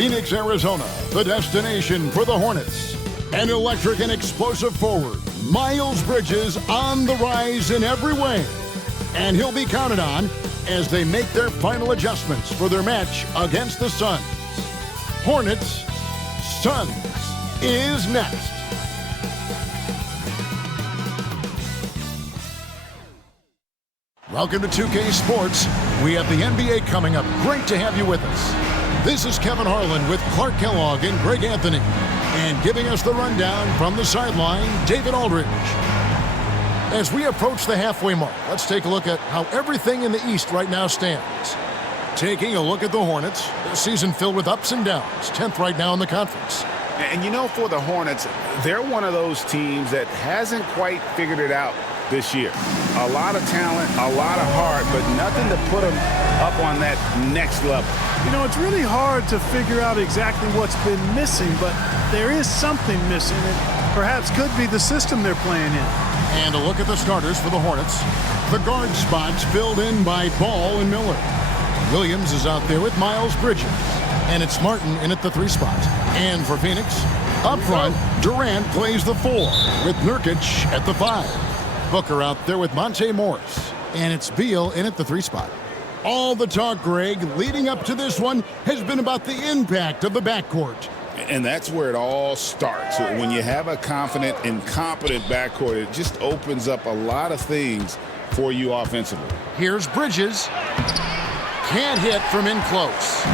Phoenix, Arizona, the destination for the Hornets. An electric and explosive forward, Miles Bridges on the rise in every way. And he'll be counted on as they make their final adjustments for their match against the Suns. Hornets, Suns is next. Welcome to 2K Sports. We have the NBA coming up. Great to have you with us. This is Kevin Harlan with Clark Kellogg and Greg Anthony. And giving us the rundown from the sideline, David Aldridge. As we approach the halfway mark, let's take a look at how everything in the East right now stands. Taking a look at the Hornets, a season filled with ups and downs, 10th right now in the conference. And you know, for the Hornets, they're one of those teams that hasn't quite figured it out this year. A lot of talent, a lot of heart, but nothing to put them up on that next level. You know, it's really hard to figure out exactly what's been missing, but there is something missing that perhaps could be the system they're playing in. And a look at the starters for the Hornets. The guard spots filled in by Ball and Miller. Williams is out there with Miles Bridges. And it's Martin in at the 3 spot. And for Phoenix, up front, Durant plays the 4 with Nurkic at the 5. Booker out there with Monte Morris. And it's Beal in at the 3 spot. All the talk, Greg, leading up to this one has been about the impact of the backcourt. And that's where it all starts. When you have a confident and competent backcourt, it just opens up a lot of things for you offensively. Here's Bridges. Can't hit from in close.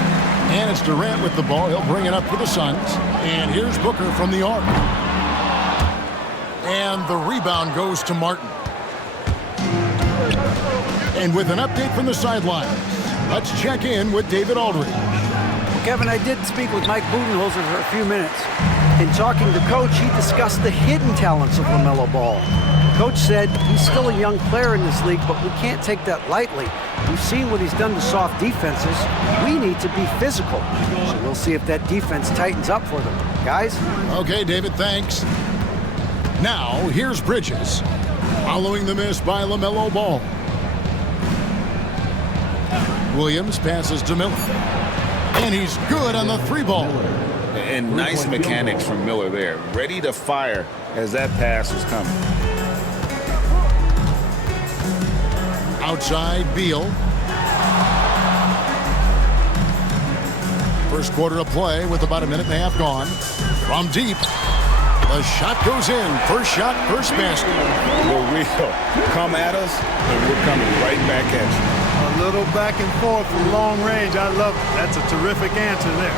And it's Durant with the ball. He'll bring it up for the Suns. And here's Booker from the arc. And the rebound goes to Martin. And with an update from the sidelines, let's check in with David Aldridge. Kevin, I did speak with Mike Budenholzer for a few minutes. In talking to Coach, he discussed the hidden talents of LaMelo Ball. Coach said he's still a young player in this league, but we can't take that lightly. We've seen what he's done to soft defenses. We need to be physical. So we'll see if that defense tightens up for them. Guys? Okay, David, thanks. Now, here's Bridges. Following the miss by LaMelo Ball. Williams passes to Miller. And he's good on the 3-ball. And nice mechanics from Miller there. Ready to fire as that pass was coming. Outside, Beal. First quarter of play with about a minute and a half gone. From deep. The shot goes in. First shot, first basket. The wheel. Come at us, and we're coming right back at you. A little back and forth from long range. I love it. That's a terrific answer there.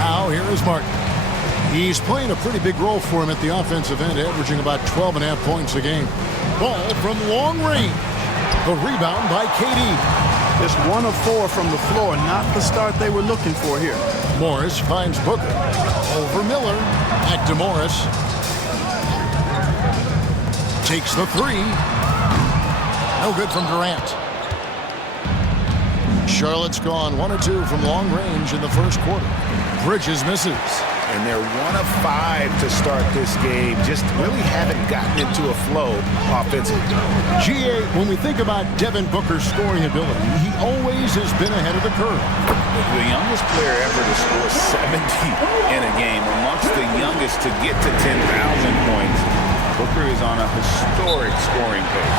Now, here is Martin. He's playing a pretty big role for him at the offensive end, averaging about 12.5 points a game. Ball from long range. The rebound by KD. Just 1 of 4 from the floor. Not the start they were looking for here. Morris finds Booker. Over Miller. Back to Morris. Takes the 3. No good from Durant. Charlotte's gone 1 of 2 from long range in the first quarter. Bridges misses. And they're 1 of 5 to start this game. Just really haven't gotten into a flow offensively. GA, when we think about Devin Booker's scoring ability, he always has been ahead of the curve. The youngest player ever to score 70 in a game, amongst the youngest to get to 10,000 points. Booker is on a historic scoring pace.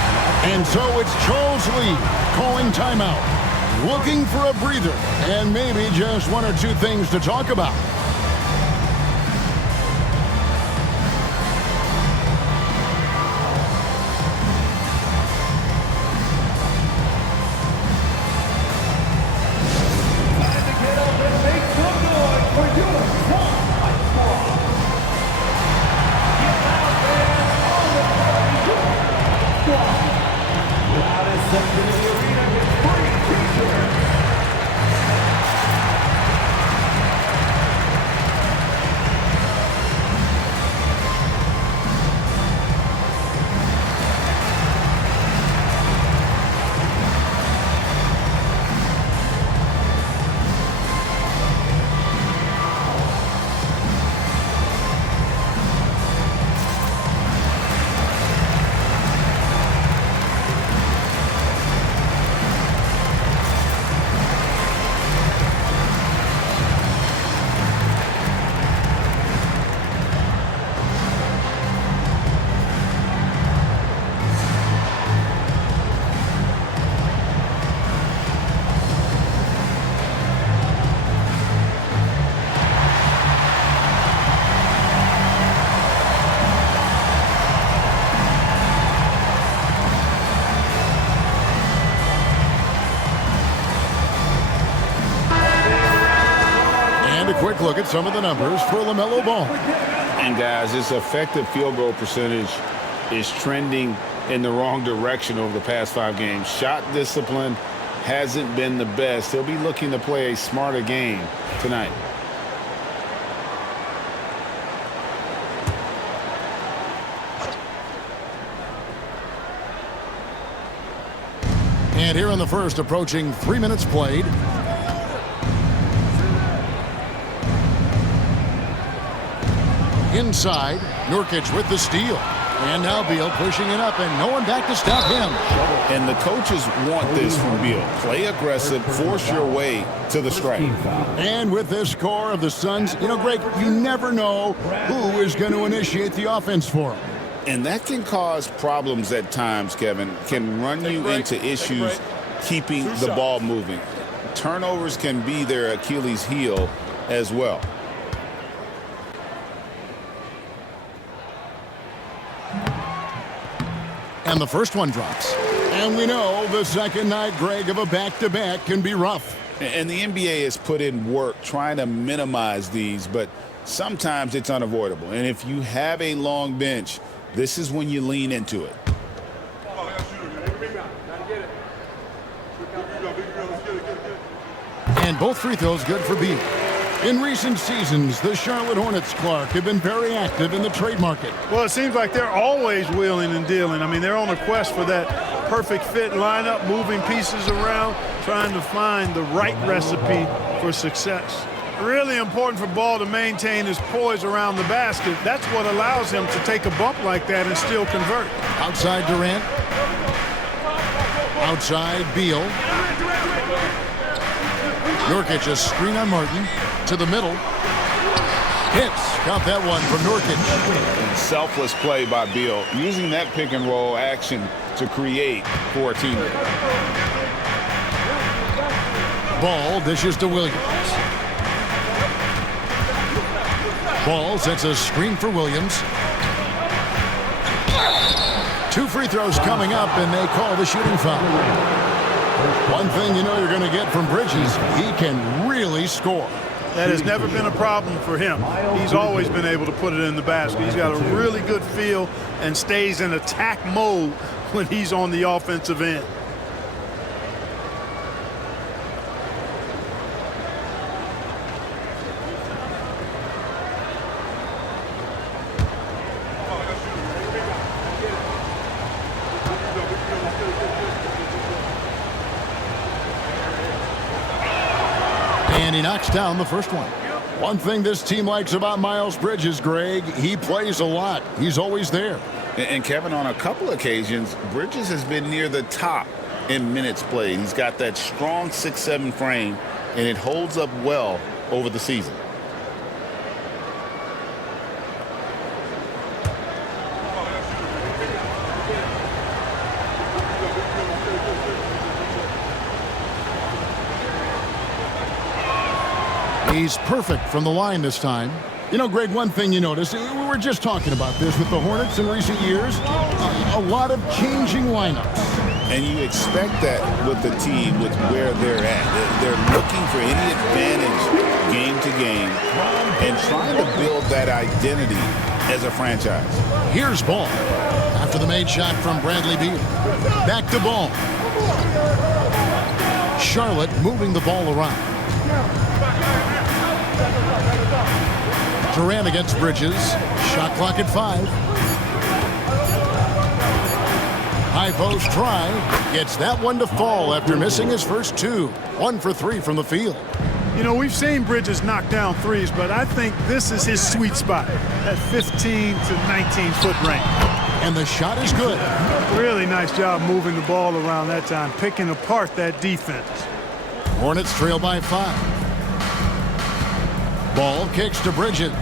And so it's Charles Lee calling timeout, looking for a breather, and maybe just 1 or 2 things to talk about. quick look at some of the numbers for LaMelo Ball. And, guys, his effective field goal percentage is trending in the wrong direction over the past 5 games. Shot discipline hasn't been the best. He'll be looking to play a smarter game tonight. And here in the first, approaching 3 minutes played. Inside, Nurkic with the steal. And now Beal pushing it up, and no one back to stop him. And the coaches want this from Beal. Play aggressive, force your way to the strike. And with this core of the Suns, you know, Greg, you never know who is going to initiate the offense for them. And that can cause problems at times, Kevin. Can run you into issues keeping the ball moving. Turnovers can be their Achilles heel as well. And the first one drops. And we know the second night, Greg, of a back-to-back can be rough. And the NBA has put in work trying to minimize these, but sometimes it's unavoidable. And if you have a long bench, this is when you lean into it. And both free throws good for Beal. In recent seasons, the Charlotte Hornets, Clark, have been very active in the trade market. Well, it seems like they're always wheeling and dealing. I mean, they're on a quest for that perfect fit lineup, moving pieces around, trying to find the right recipe for success. Really important for Ball to maintain his poise around the basket. That's what allows him to take a bump like that and still convert. Outside Durant. Outside Beal. Nurkic, a screen on Martin. To the middle. Hits. Got that one from Nurkic. Selfless play by Beal, using that pick and roll action to create for a teammate. Ball dishes to Williams. Ball sets a screen for Williams. 2 free throws coming up, and they call the shooting foul. One thing you know you're going to get from Bridges, he can really score. That has never been a problem for him. He's always been able to put it in the basket. He's got a really good feel and stays in attack mode when he's on the offensive end. And he knocks down the first one. One thing this team likes about Miles Bridges, Greg, he plays a lot. He's always there. And Kevin, on a couple occasions, Bridges has been near the top in minutes played. He's got that strong 6'7" frame, and it holds up well over the season. He's perfect from the line this time. You know, Greg, one thing you notice, we were just talking about this with the Hornets in recent years, a lot of changing lineups. And you expect that with the team, with where they're at. They're looking for any advantage game to game and trying to build that identity as a franchise. Here's Ball. After the made shot from Bradley Beal. Back to Ball. Charlotte moving the ball around. Durant against Bridges. Shot clock at 5. High post try. Gets that one to fall after missing his first 2. 1 for 3 from the field. You know, we've seen Bridges knock down threes, but I think this is his sweet spot, that 15 to 19-foot range. And the shot is good. Really nice job moving the ball around that time, picking apart that defense. Hornets trail by 5. Ball kicks to Bridges.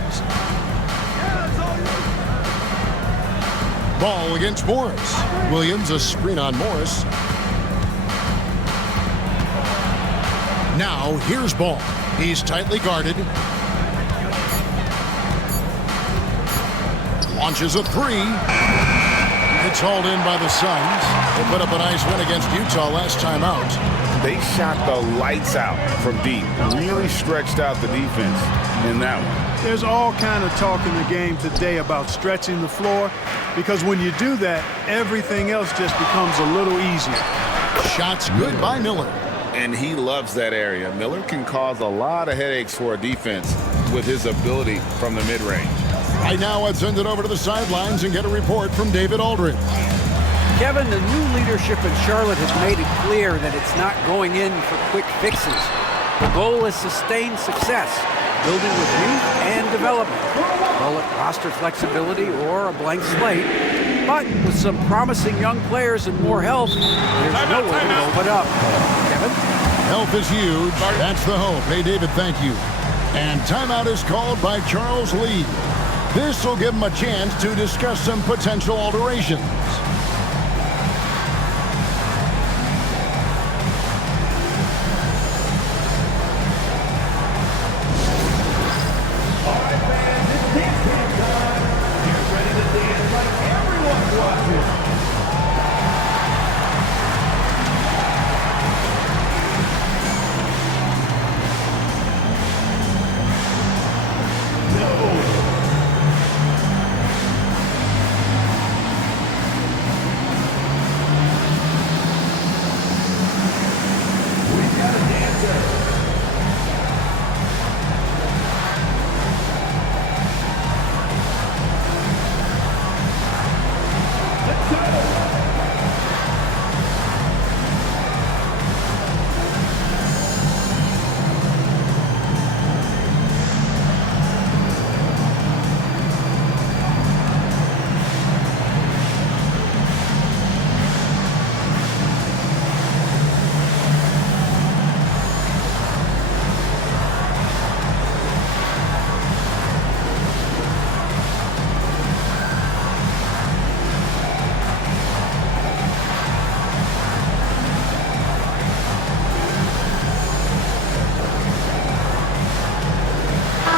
Ball against Morris. Williams, a screen on Morris. Now here's Ball. He's tightly guarded. Launches a 3. It's hauled in by the Suns. They put up a nice win against Utah last time out. They shot the lights out from deep. Really stretched out the defense in that one. There's all kind of talk in the game today about stretching the floor, because when you do that, everything else just becomes a little easier. Shots good by Miller. And he loves that area. Miller can cause a lot of headaches for a defense with his ability from the mid-range. Right now, let's send it over to the sidelines and get a report from David Aldridge. Kevin, the new leadership in Charlotte has made it clear that it's not going in for quick fixes. The goal is sustained success, building with youth and development. Call it roster flexibility or a blank slate. But with some promising young players and more health, there's no way to open up. Kevin? Health is huge. That's the hope. Hey, David, thank you. And timeout is called by Charles Lee. This will give him a chance to discuss some potential alterations.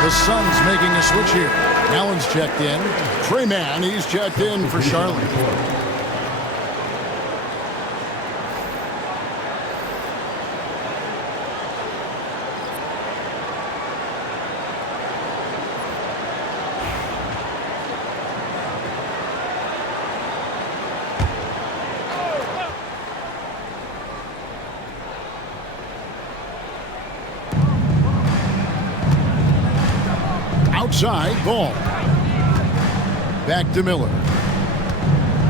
The Suns making a switch here. Allen's checked in. Trey Mann, he's checked in for Charlotte. Outside, ball. Back to Miller.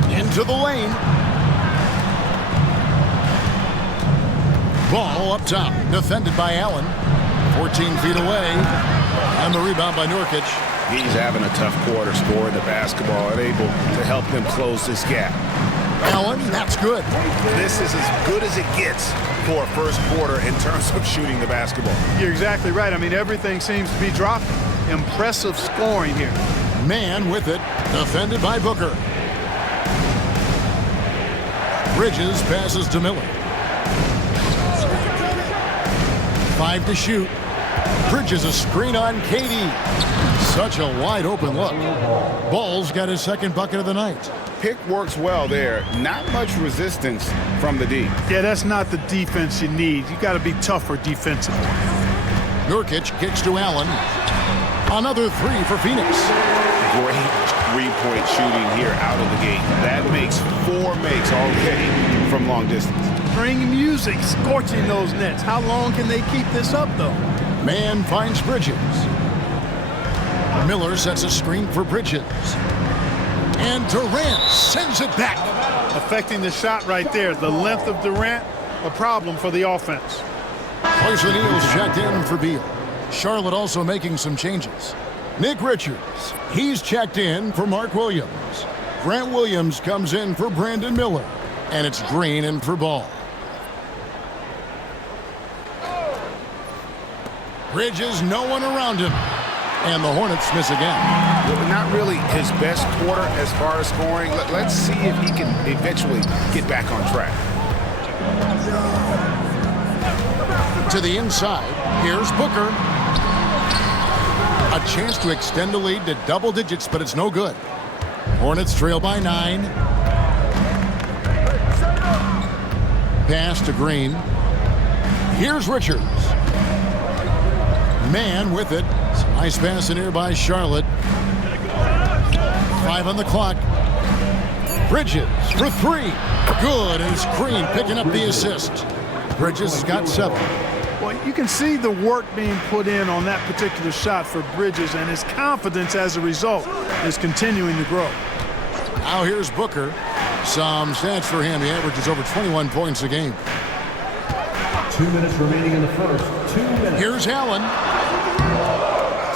Into the lane. Ball up top. Defended by Allen. 14 feet away. And the rebound by Nurkic. He's having a tough quarter, scoring the basketball and able to help them close this gap. Allen, that's good. This is as good as it gets for a first quarter in terms of shooting the basketball. You're exactly right. I mean, everything seems to be dropping. Impressive scoring here. Man with it, defended by Booker. Bridges passes to Miller. 5 to shoot. Bridges a screen on KD. Such a wide open look. Ball's got his second bucket of the night. Pick works well there. Not much resistance from the D. Yeah, that's not the defense you need. You got to be tougher defensively. Nurkic kicks to Allen. Another three for Phoenix. Great three-point shooting here out of the gate. That makes 4 makes already from long distance. Bring music, scorching those nets. How long can they keep this up, though? Man finds Bridges. Miller sets a screen for Bridges. And Durant sends it back. Affecting the shot right there. The length of Durant, a problem for the offense. Royce O'Neal's checked in for Beal. Charlotte also making some changes. Nick Richards, he's checked in for Mark Williams. Grant Williams comes in for Brandon Miller. And it's Green in for Ball. Bridges, no one around him. And the Hornets miss again. Not really his best quarter as far as scoring. Let's see if he can eventually get back on track. To the inside, here's Booker. A chance to extend the lead to double digits, but it's no good. Hornets trail by 9. Pass to Green. Here's Richards. Man with it. Nice pass in here by Charlotte. 5 on the clock. Bridges for 3. Good, and it's Green picking up the assist. Bridges has got 7. Well, you can see the work being put in on that particular shot for Bridges, and his confidence as a result is continuing to grow. Now here's Booker. Some stats for him. He averages over 21 points a game. 2 minutes remaining in the first. 2 minutes. Here's Allen.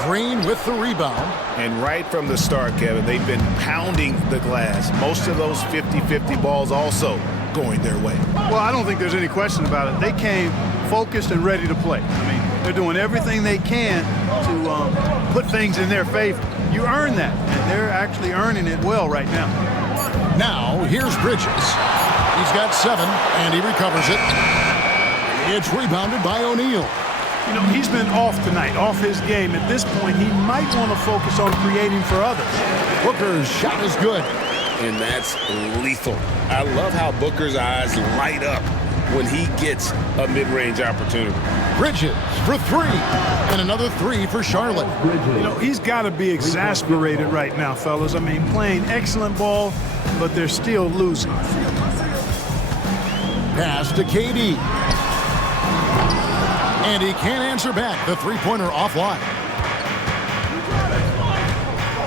Green with the rebound. And right from the start, Kevin, they've been pounding the glass. Most of those 50-50 balls also going their way. Well, I don't think there's any question about it. They came focused and ready to play. I mean, they're doing everything they can to put things in their favor. You earn that, and they're actually earning it well right now. Now, here's Bridges. He's got 7, and he recovers it. It's rebounded by O'Neal. You know, he's been off tonight, off his game. At this point, he might want to focus on creating for others. Booker's shot is good. And that's lethal. I love how Booker's eyes light up when he gets a mid-range opportunity. Bridges for 3, and another 3 for Charlotte. You know, he's got to be exasperated right now, fellas. I mean, playing excellent ball, but they're still losing. Pass to KD. And he can't answer back. The three-pointer offline.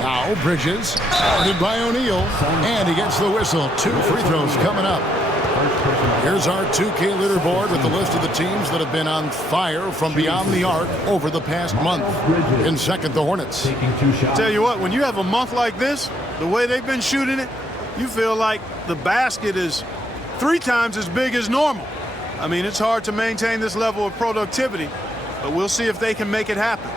Now Bridges, guarded by O'Neal, and he gets the whistle. 2 free throws coming up. Here's our 2K leaderboard with the list of the teams that have been on fire from beyond the arc over the past month. In second, the Hornets. Tell you what, when you have a month like this, the way they've been shooting it, you feel like the basket is 3 times as big as normal. I mean, it's hard to maintain this level of productivity, but we'll see if they can make it happen.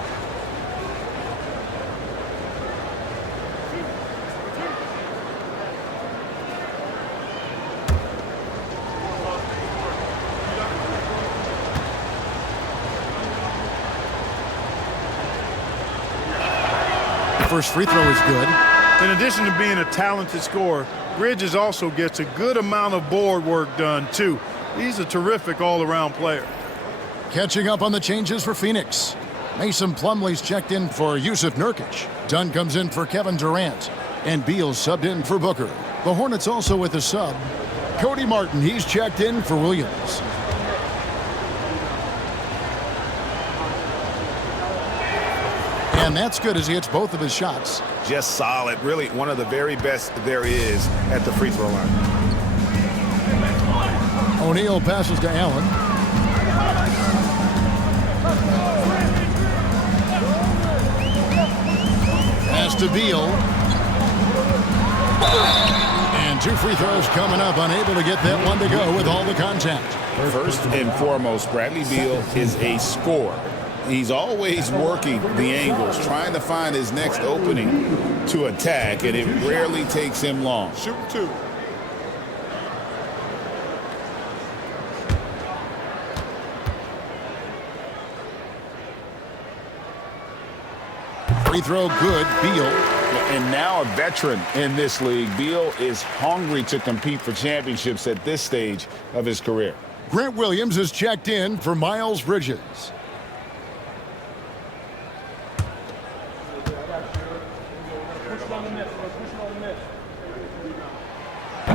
First free throw is good. In addition to being a talented scorer, Bridges also gets a good amount of board work done, too. He's a terrific all-around player. Catching up on the changes for Phoenix. Mason Plumlee's checked in for Yusuf Nurkic. Dunn comes in for Kevin Durant. And Beal subbed in for Booker. The Hornets also with a sub. Cody Martin, he's checked in for Williams. And that's good as he hits both of his shots. Just solid. Really one of the very best there is at the free throw line. O'Neal passes to Allen. Pass to Beal. And 2 free throws coming up. Unable to get that one to go with all the contact. First and foremost, Bradley Beal is a scorer. He's always working the angles, trying to find his next opening to attack, and it rarely takes him long. Shoot 2. Free throw good, Beal. And now a veteran in this league, Beal is hungry to compete for championships at this stage of his career. Grant Williams is checked in for Miles Bridges.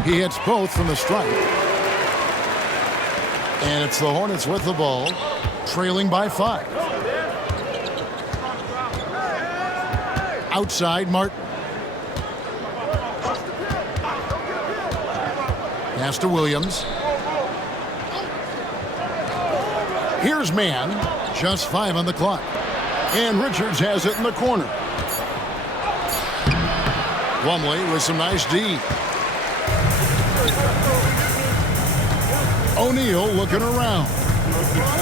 He hits both from the stripe. And it's the Hornets with the ball, trailing by 5. Outside, Martin. Pass to Williams. Here's Mann. Just 5 on the clock. And Richards has it in the corner. Plumlee with some nice D. O'Neal looking around.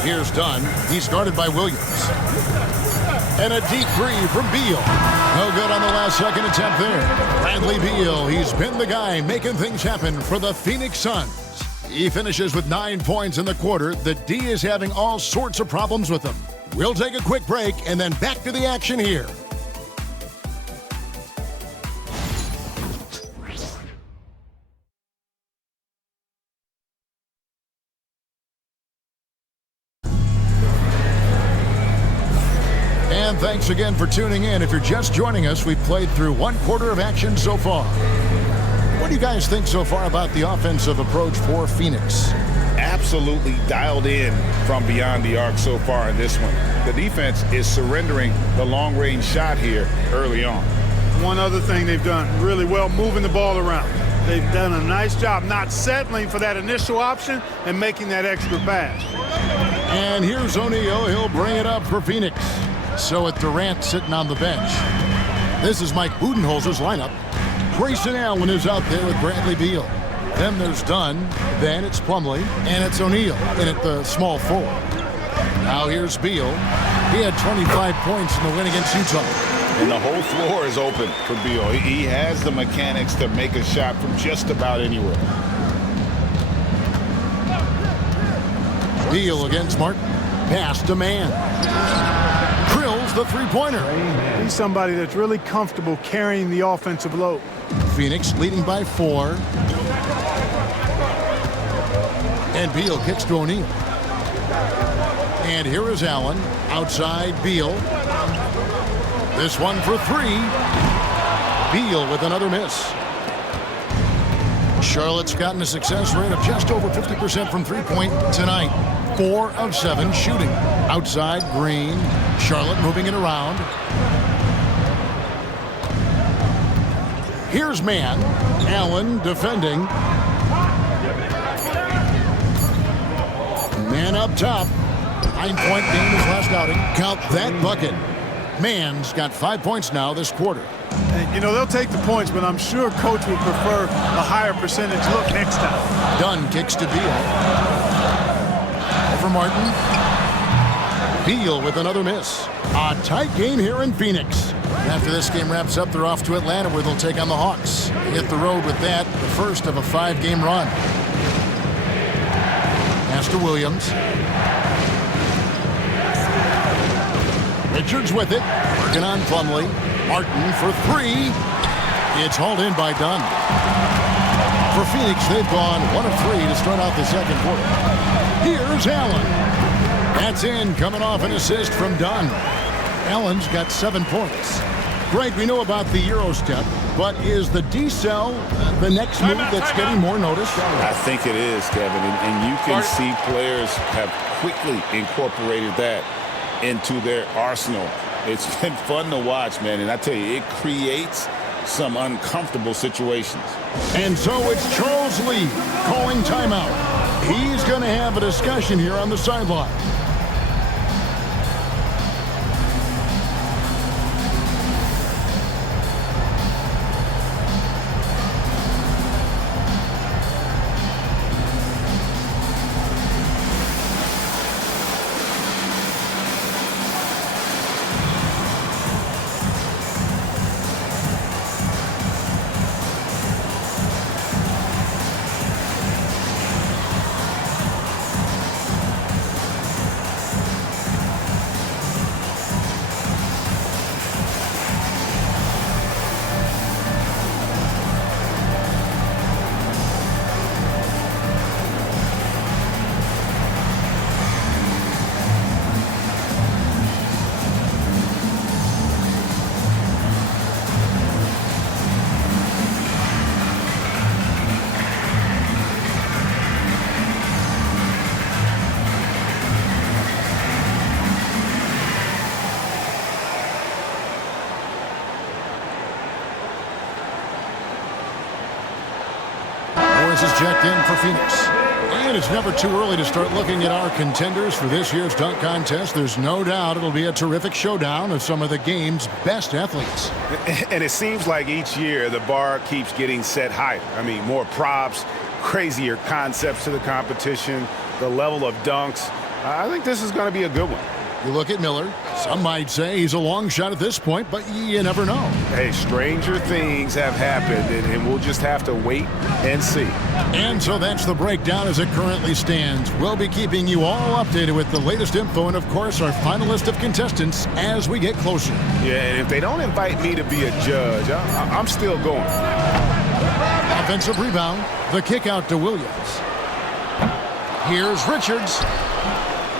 Here's Dunn. He's guarded by Williams. And a deep 3 from Beal. No good on the last second attempt there. Bradley Beal, he's been the guy making things happen for the Phoenix Suns. He finishes with 9 points in the quarter. The D is having all sorts of problems with him. We'll take a quick break and then back to the action here. And thanks again for tuning in. If you're just joining us, we've played through one quarter of action so far. What do you guys think so far about the offensive approach for Phoenix? Absolutely dialed in from beyond the arc so far in this one. The defense is surrendering the long-range shot here early on. One other thing they've done really well, moving the ball around. They've done a nice job not settling for that initial option and making that extra pass. And here's O'Neal. He'll bring it up for Phoenix. So with Durant sitting on the bench, this is Mike Budenholzer's lineup. Grayson Allen is out there with Bradley Beal. Then there's Dunn. Then it's Plumlee. And it's O'Neal in at the small forward. Now here's Beal. He had 25 points in the win against Utah. And the whole floor is open for Beal. He has the mechanics to make a shot from just about anywhere. Beal against Martin. Pass to Mann. Drills the three-pointer. He's somebody that's really comfortable carrying the offensive load. Phoenix leading by 4. And Beal kicks to O'Neal. And here is Allen. Outside Beal. This one for 3. Beal with another miss. Charlotte's gotten a success rate of just over 50% from three-point tonight. 4 of 7 shooting. Outside Green. Charlotte moving it around. Here's Mann. Allen defending. Mann up top. 9-point game his last outing. Count that bucket. Mann's got 5 points now this quarter. And, you know, they'll take the points, but I'm sure coach would prefer a higher percentage look next time. Dunn kicks to Beal. Over Martin. Beal with another miss. A tight game here in Phoenix. After this game wraps up, they're off to Atlanta where they'll take on the Hawks. They hit the road with that, the first of a 5-game run. Pass to Williams. Richards with it. Working on Plumlee. Martin for 3. It's hauled in by Dunn. For Phoenix, they've gone 1 of 3 to start out the second quarter. Here's Allen. That's in, coming off an assist from Dunn. Allen's got 7 points. Greg, we know about the Euro step, but is the decel the next move that's getting more notice? I think it is, Kevin, and you can see players have quickly incorporated that into their arsenal. It's been fun to watch, man, and I tell you, it creates some uncomfortable situations. And so it's Charles Lee calling timeout. He's going to have a discussion here on the sideline. Is checked in for Phoenix. And it's never too early to start looking at our contenders for this year's dunk contest. There's no doubt it'll be a terrific showdown of some of the game's best athletes. And it seems like each year the bar keeps getting set higher. I mean, more props, crazier concepts to the competition, the level of dunks. I think this is going to be a good one. You look at Miller. Some might say he's a long shot at this point, but you never know. Hey, stranger things have happened, and we'll just have to wait and see. And so that's the breakdown as it currently stands. We'll be keeping you all updated with the latest info and, of course, our final list of contestants as we get closer. Yeah, and if they don't invite me to be a judge, I'm still going. Offensive rebound. The kick out to Williams. Here's Richards.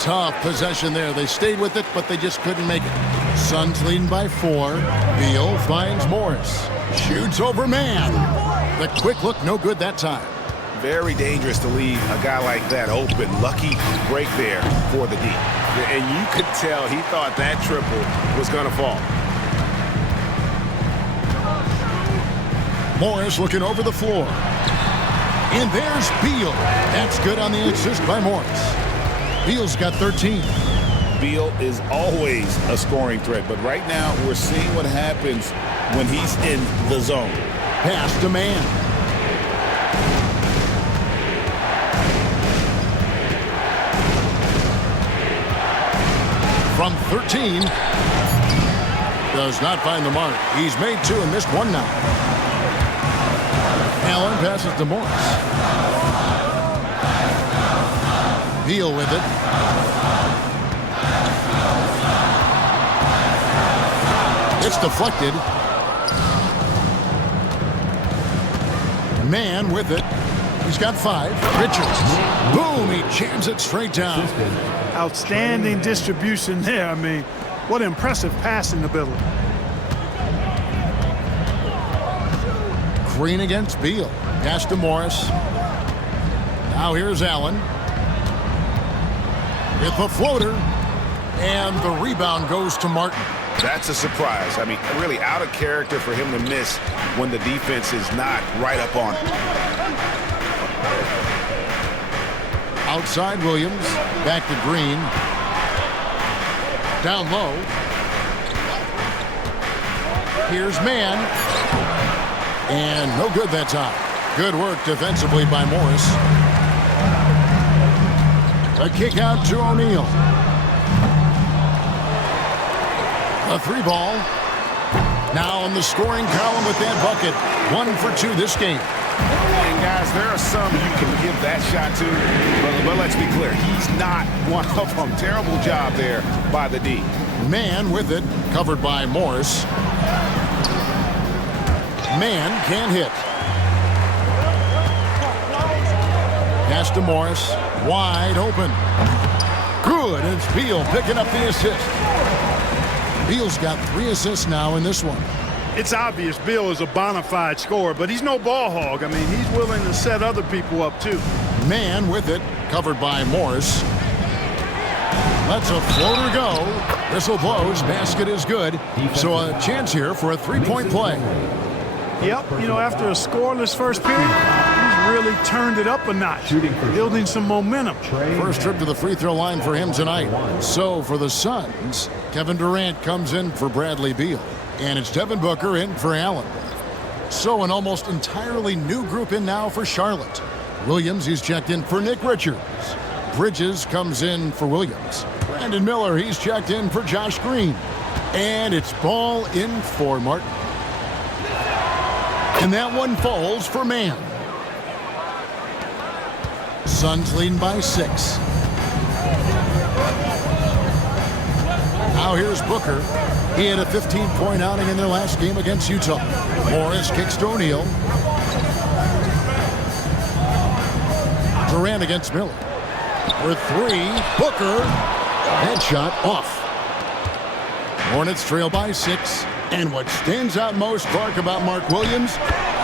Tough possession there. They stayed with it, but they just couldn't make it. Suns leading by 4. Beal finds Morris. Shoots over man. The quick look, no good that time. Very dangerous to leave a guy like that open. Lucky break there for the D. And you could tell he thought that triple was going to fall. Morris looking over the floor. And there's Beal. That's good on the assist by Morris. Beal's got 13. Beal is always a scoring threat, but right now we're seeing what happens when he's in the zone. Pass to man. From 13. Does not find the mark. He's made 2 and missed 1 now. Allen passes to Morris. Beal with it. It's deflected. Man with it. He's got 5. Richards. Boom, he jams it straight down. Outstanding distribution there. I mean, what impressive passing ability. Green against Beal. Pass to Morris. Now here's Allen. With the floater. And the rebound goes to Martin. That's a surprise. I mean, really out of character for him to miss when the defense is not right up on him. Outside Williams. Back to Green. Down low. Here's man. And no good that time. Good work defensively by Morris. A kick out to O'Neal. A 3 ball. Now in the scoring column with that bucket. 1 for 2 this game. And guys, there are some you can give that shot to, but let's be clear, he's not one of them. Terrible job there by the D. Man with it, covered by Morris. Man can't hit. Pass to Morris, wide open. Good, it's Beal picking up the assist. Beal's got 3 assists now in this one. It's obvious Beal is a bona fide scorer, but he's no ball hog. I mean, he's willing to set other people up, too. Man with it, covered by Morris. Lets a floater go. Whistle blows, basket is good. So a chance here for a 3-point play. Yep, you know, after a scoreless first period, he's really turned it up a notch, building some momentum. First trip to the free throw line for him tonight. So for the Suns, Kevin Durant comes in for Bradley Beal. And it's Devin Booker in for Allen. So an almost entirely new group in now for Charlotte. Williams, he's checked in for Nick Richards. Bridges comes in for Williams. Brandon Miller, he's checked in for Josh Green. And it's ball in for Martin. And that one falls for man. Suns leading by 6. Now here's Booker. He had a 15-point outing in their last game against Utah. Morris kicks to O'Neal. Durant against Miller. For 3, Booker. Headshot off. Hornets trail by 6. And what stands out most, Clark, about Mark Williams,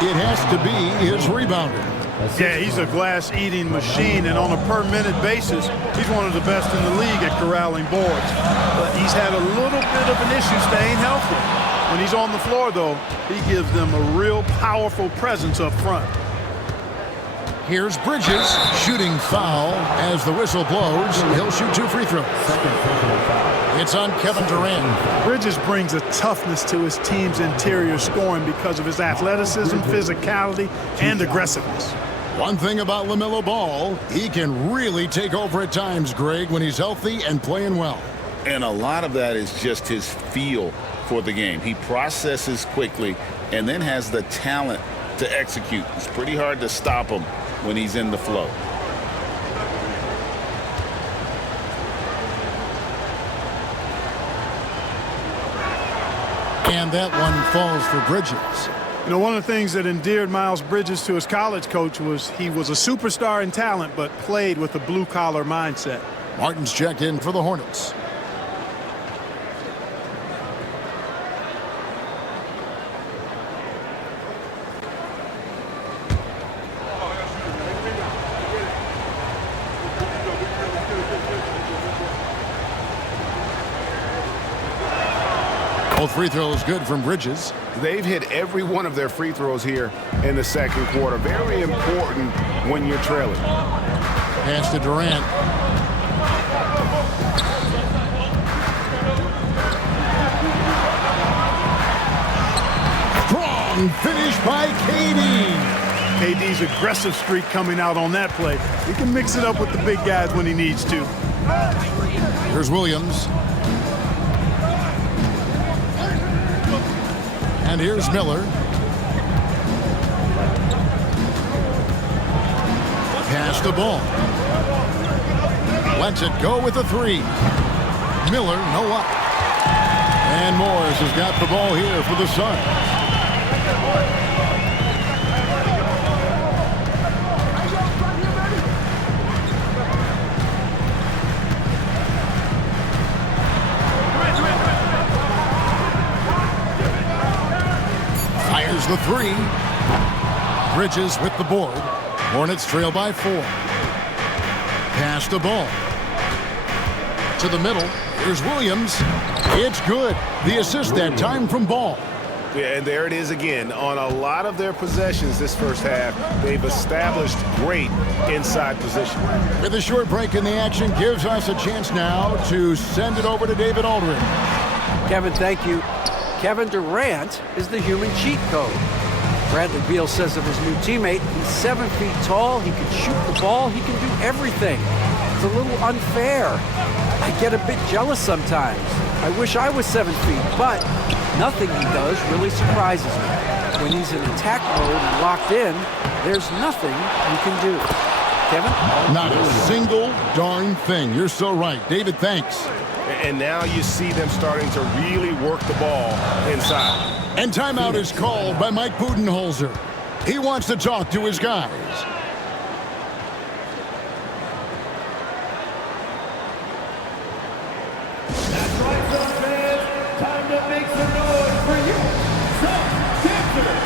it has to be his rebounder. Yeah, he's a glass-eating machine, and on a per-minute basis, he's one of the best in the league at corralling boards. But he's had a little bit of an issue staying healthy. When he's on the floor, though, he gives them a real powerful presence up front. Here's Bridges, shooting foul as the whistle blows. He'll shoot 2 free throws. It's on Kevin Durant. Bridges brings a toughness to his team's interior scoring because of his athleticism, physicality, and aggressiveness. One thing about LaMelo Ball, he can really take over at times, Greg, when he's healthy and playing well. And a lot of that is just his feel for the game. He processes quickly and then has the talent to execute. It's pretty hard to stop him when he's in the flow. And that one falls for Bridges. You know, one of the things that endeared Miles Bridges to his college coach was he was a superstar in talent, but played with a blue-collar mindset. Martin's checked in for the Hornets. Both free throws good from Bridges. They've hit every one of their free throws here in the second quarter. Very important when you're trailing. Pass to Durant. Strong finish by KD. KD's aggressive streak coming out on that play. He can mix it up with the big guys when he needs to. Here's Williams. And here's Miller. Pass the ball. Lets it go with a three. Miller, no up. And Morris has got the ball here for the Suns. Fires the three. Bridges with the board. Hornets trail by 4. Pass the ball. To the middle. Here's Williams. It's good. The assist that time from Ball. Yeah, and there it is again. On a lot of their possessions this first half, they've established great inside position. With a short break in the action, gives us a chance now to send it over to David Aldridge. Kevin, thank you. Kevin Durant is the human cheat code. Bradley Beal says of his new teammate, he's 7 feet tall, he can shoot the ball, he can do everything. It's a little unfair. I get a bit jealous sometimes. I wish I was 7 feet, but nothing he does really surprises me. When he's in attack mode and locked in, there's nothing you can do. Kevin? Not a single darn thing. You're so right. David, thanks. And now you see them starting to really work the ball inside. And timeout is called by Mike Budenholzer. He wants to talk to his guys. That's right, Suns fans. Time to make some noise for you, Successor.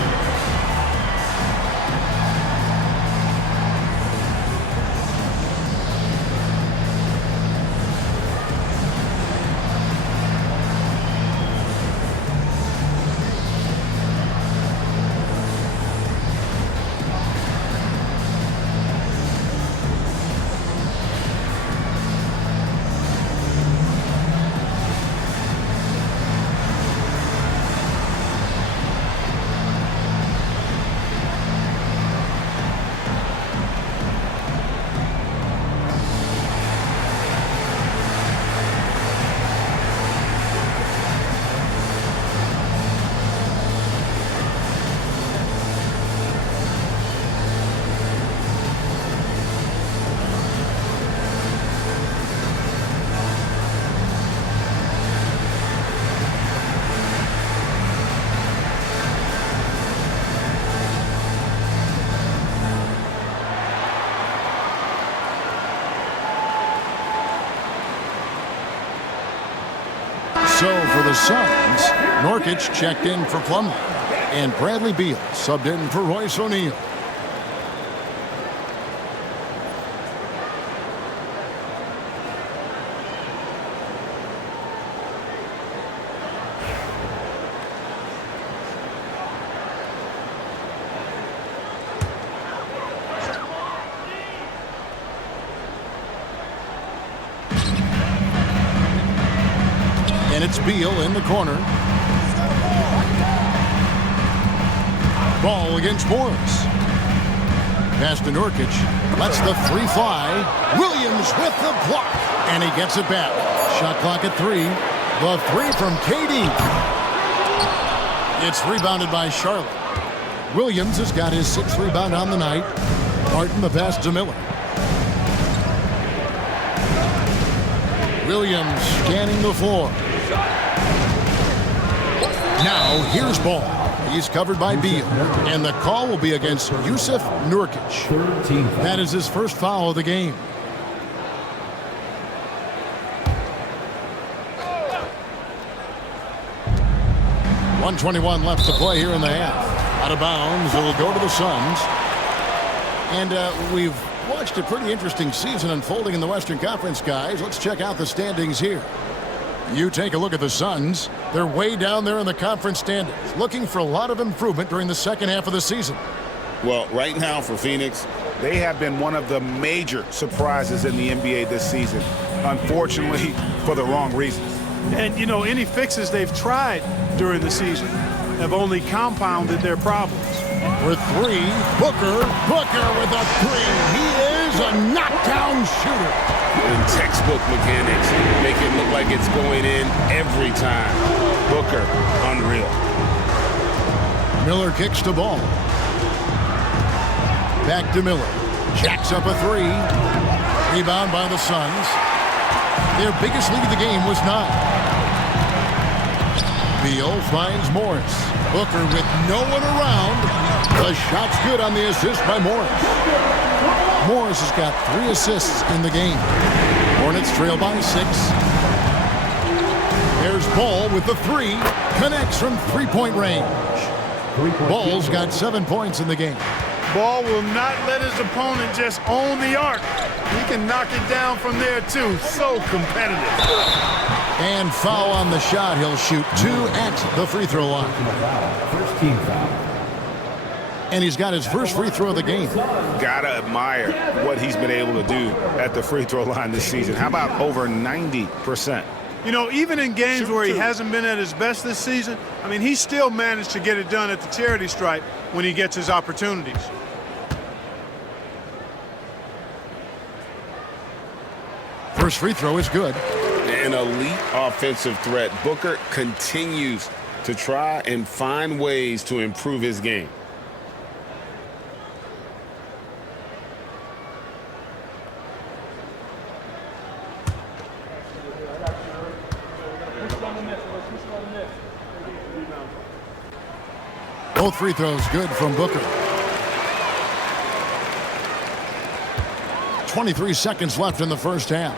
So for the Suns, Nurkic checked in for Plumlee, and Bradley Beal subbed in for Royce O'Neal. And it's Beal in the corner. Ball against Morris. Pass to Nurkic. Lets the three fly. Williams with the block. And he gets it back. Shot clock at 3. The three from KD. It's rebounded by Charlotte. Williams has got his 6th rebound on the night. Martin the pass to Miller. Williams scanning the floor. Now here's Ball. He's covered by Beal. And the call will be against Jusuf Nurkic. That is his first foul of the game. .121 left to play here in the half. Out of bounds, it'll go to the Suns. And we've watched a pretty interesting season unfolding in the Western Conference, guys. Let's check out the standings here. You take a look at the Suns. They're way down there in the conference standings, looking for a lot of improvement during the second half of the season. Well, right now for Phoenix, they have been one of the major surprises in the NBA this season, unfortunately for the wrong reasons. And, you know, any fixes they've tried during the season have only compounded their problems. For three, Booker with a three. He is a knockdown shooter. And textbook mechanics make it look like it's going in every time. Booker, unreal. Miller kicks the ball. Back to Miller. Jacks up a three. Rebound by the Suns. Their biggest lead of the game was 9. Beal finds Morris. Booker with no one around. The shot's good on the assist by Morris. Morris has got 3 assists in the game. Hornets trail by 6. There's Ball with the 3. Connects from three-point range. Ball's got 7 points in the game. Ball will not let his opponent just own the arc. He can knock it down from there, too. So competitive. And foul on the shot. He'll shoot 2 at the free throw line. First team foul. And he's got his first free throw of the game. Gotta admire what he's been able to do at the free throw line this season. How about over 90%? You know, even in games where he hasn't been at his best this season, I mean, he still managed to get it done at the charity stripe when he gets his opportunities. First free throw is good. An elite offensive threat. Booker continues to try and find ways to improve his game. Both free throws good from Booker. 23 seconds left in the first half.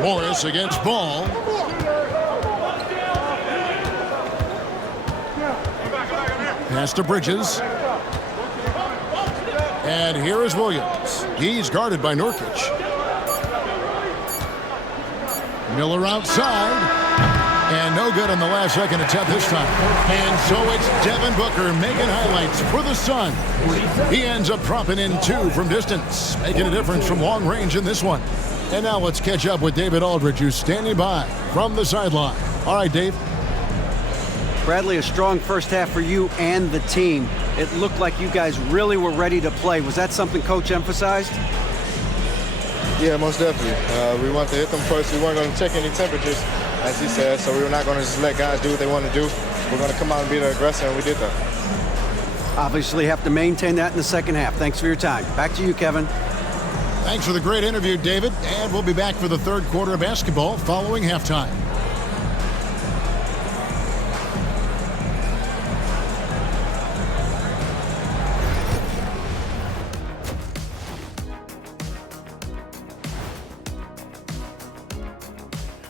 Morris against Ball. Pass to Bridges. And here is Williams. He's guarded by Nurkic. Miller outside. And no good on the last second attempt this time. And so it's Devin Booker making highlights for the Sun. He ends up dropping in 2 from distance, making a difference from long range in this one. And now let's catch up with David Aldridge, who's standing by from the sideline. All right, Dave. Bradley, a strong first half for you and the team. It looked like you guys really were ready to play. Was that something Coach emphasized? Yeah, most definitely. We wanted to hit them first. We weren't going to check any temperatures, as he said, so we were not going to just let guys do what they want to do. We're going to come out and be the aggressor, and we did that. Obviously have to maintain that in the second half. Thanks for your time. Back to you, Kevin. Thanks for the great interview, David. And we'll be back for the third quarter of basketball following halftime.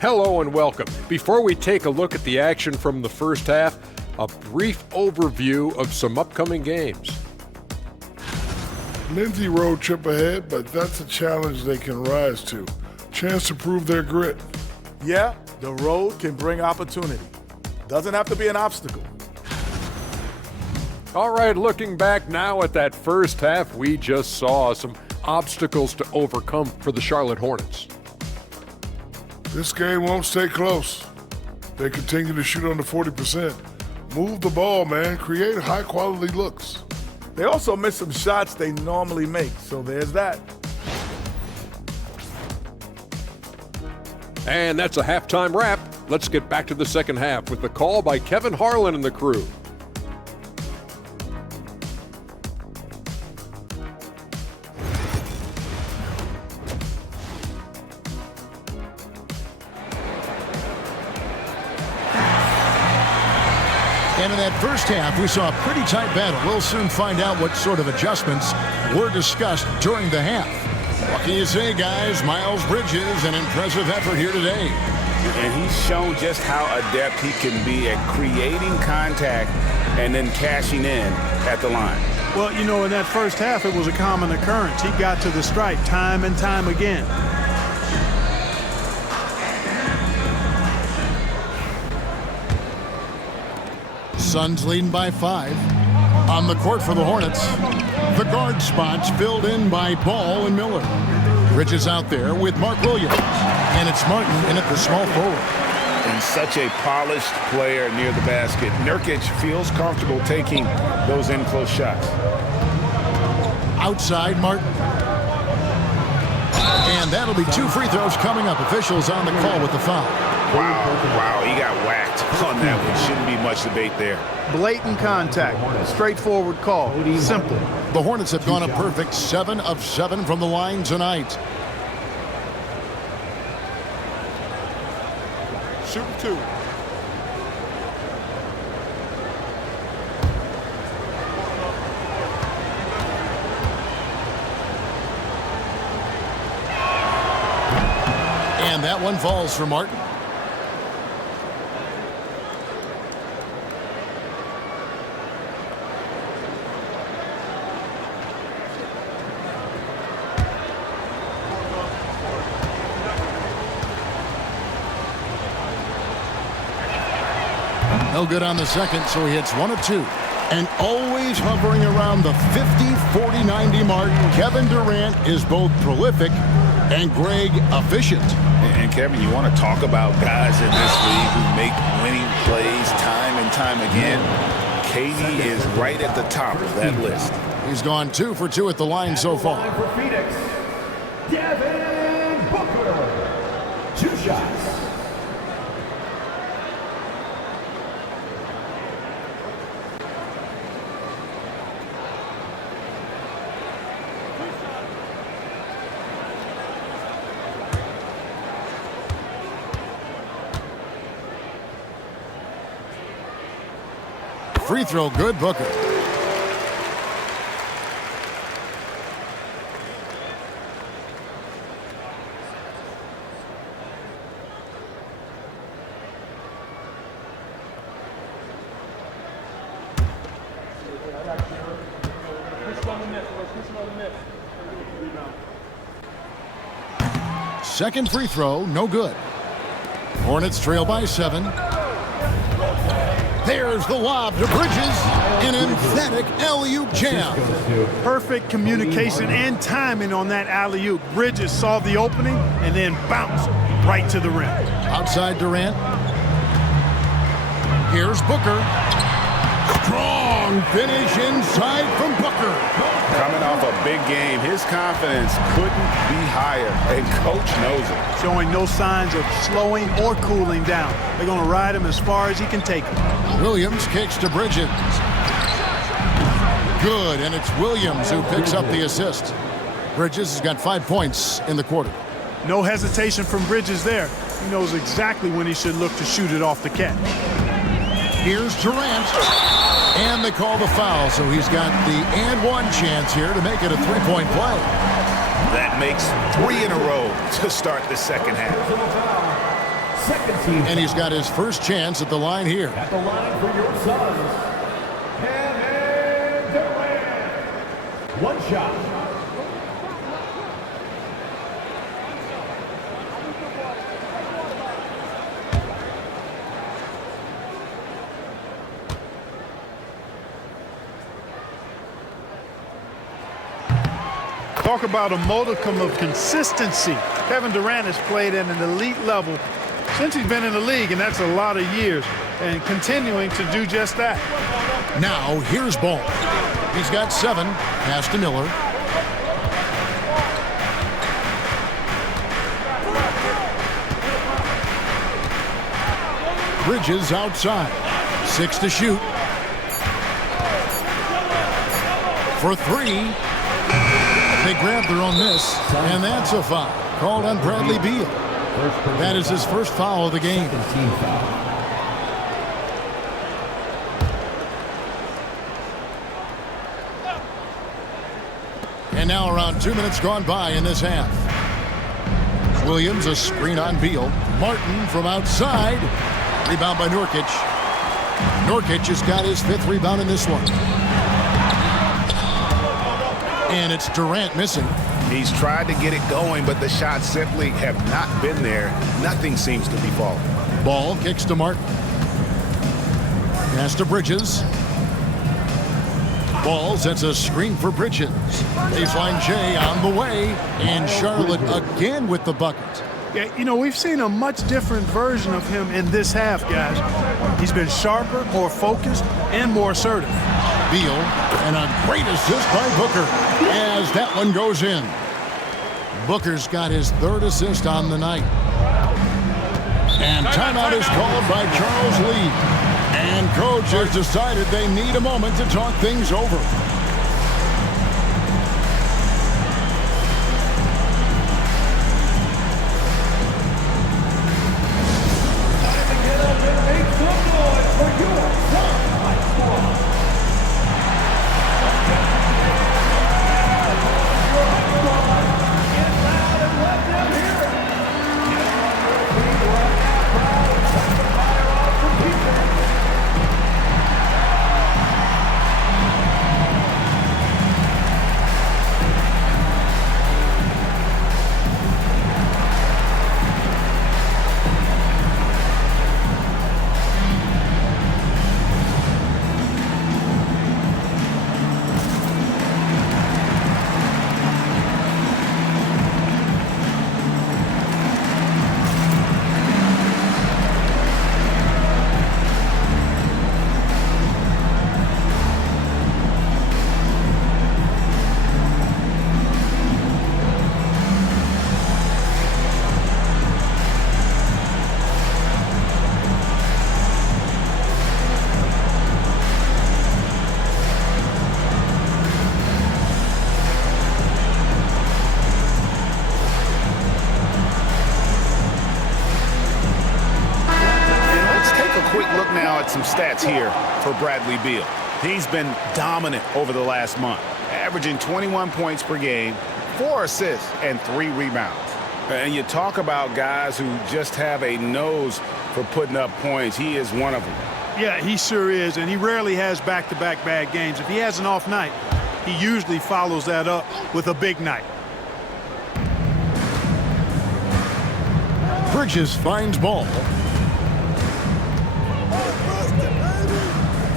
Hello and welcome. Before we take a look at the action from the first half, a brief overview of some upcoming games. Lindsay road trip ahead, but that's a challenge they can rise to. Chance to prove their grit. Yeah, the road can bring opportunity. Doesn't have to be an obstacle. All right, looking back now at that first half, we just saw some obstacles to overcome for the Charlotte Hornets. This game won't stay close. They continue to shoot under 40%. Move the ball, man. Create high-quality looks. They also miss some shots they normally make, so there's that. And that's a halftime wrap. Let's get back to the second half with the call by Kevin Harlan and the crew. And in that first half, we saw a pretty tight battle. We'll soon find out what sort of adjustments were discussed during the half. What can you say, guys? Miles Bridges, an impressive effort here today. And he's shown just how adept he can be at creating contact and then cashing in at the line. Well, you know, in that first half, it was a common occurrence. He got to the stripe time and time again. Suns leading by 5. On the court for the Hornets, the guard spots filled in by Ball and Miller. Bridges out there with Mark Williams. And it's Martin in at the small forward. And such a polished player near the basket. Nurkic feels comfortable taking those in-close shots. Outside, Martin. And that'll be 2 free throws coming up. Officials on the call with the foul. Wow, he got whacked on that one. Shouldn't be much debate there. Blatant contact. Straightforward call. Simple. The Hornets have gone a perfect 7 of 7 from the line tonight. Shoot 2. And that one falls for Martin. No good on the second, so he hits 1 of 2. And always hovering around the 50, 40, 90 mark, Kevin Durant is both prolific and Greg efficient. And Kevin, you want to talk about guys in this league who make winning plays time and time again. KD is right at the top of that list. He's gone 2 for 2 at the line so far. For Phoenix, Devin Booker. 2 shots. Free throw good, Booker. Second free throw, no good. Hornets trail by 7. There's the lob to Bridges. An emphatic alley-oop jam. Perfect communication and timing on that alley-oop. Bridges saw the opening and then bounced right to the rim. Outside Durant. Here's Booker. Strong finish inside from Booker. Coming off a big game, his confidence couldn't be higher, and coach knows it. Showing no signs of slowing or cooling down. They're going to ride him as far as he can take him. Williams kicks to Bridges. Good, and it's Williams who picks up the assist. Bridges has got 5 points in the quarter. No hesitation from Bridges there. He knows exactly when he should look to shoot it off the catch. Here's Durant. And they call the foul, so he's got the and 1 chance here to make it a 3-point play. That makes 3 in a row to start the second half. And he's got his first chance at the line here. At the line for your Suns, Kevin Durant. 1 shot. Talk about a modicum of consistency. Kevin Durant has played at an elite level since he's been in the league, and that's a lot of years, and continuing to do just that. Now, here's Ball. He's got 7. Pass to Miller. Bridges outside. 6 to shoot. For 3. They grab their own miss, and that's a foul called on Bradley Beal. That is his first foul of the game. And now around 2 minutes gone by in this half. Williams a screen on Beal. Martin from outside. Rebound by Nurkic. Nurkic has got his 5th rebound in this one. And it's Durant missing. He's tried to get it going, but the shots simply have not been there. Nothing seems to be falling. Ball kicks to Martin. Pass to Bridges. Ball sets a screen for Bridges. Baseline Jay on the way. And Charlotte again with the bucket. Yeah, you know, we've seen a much different version of him in this half, guys. He's been sharper, more focused, and more assertive. Beal, and a great assist by Booker as that one goes in. Booker's got his third assist on the night. And timeout is called by Charles Lee. And coach has decided they need a moment to talk things over. Some stats here for Bradley Beal. He's been dominant over the last month, averaging 21 points per game, 4 assists, and 3 rebounds. And you talk about guys who just have a nose for putting up points. He is one of them. Yeah, he sure is, and he rarely has back-to-back bad games. If he has an off night, he usually follows that up with a big night. Bridges finds ball.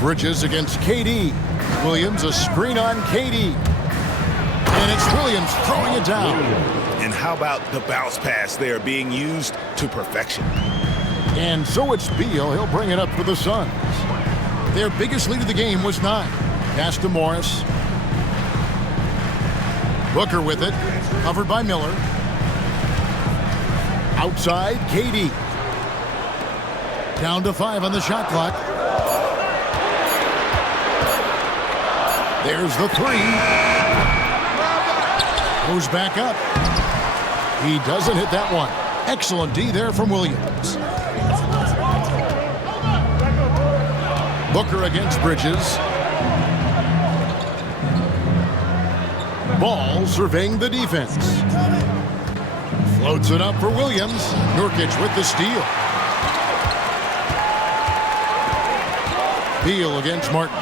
Bridges against KD. Williams, a screen on KD. And it's Williams throwing it down. And how about the bounce pass there being used to perfection? And so it's Beal. He'll bring it up for the Suns. Their biggest lead of the game was 9. Pass to Morris. Booker with it. Covered by Miller. Outside, KD. Down to 5 on the shot clock. There's the 3. Goes back up. He doesn't hit that one. Excellent D there from Williams. Booker against Bridges. Ball surveying the defense. Floats it up for Williams. Nurkic with the steal. Beal against Martin.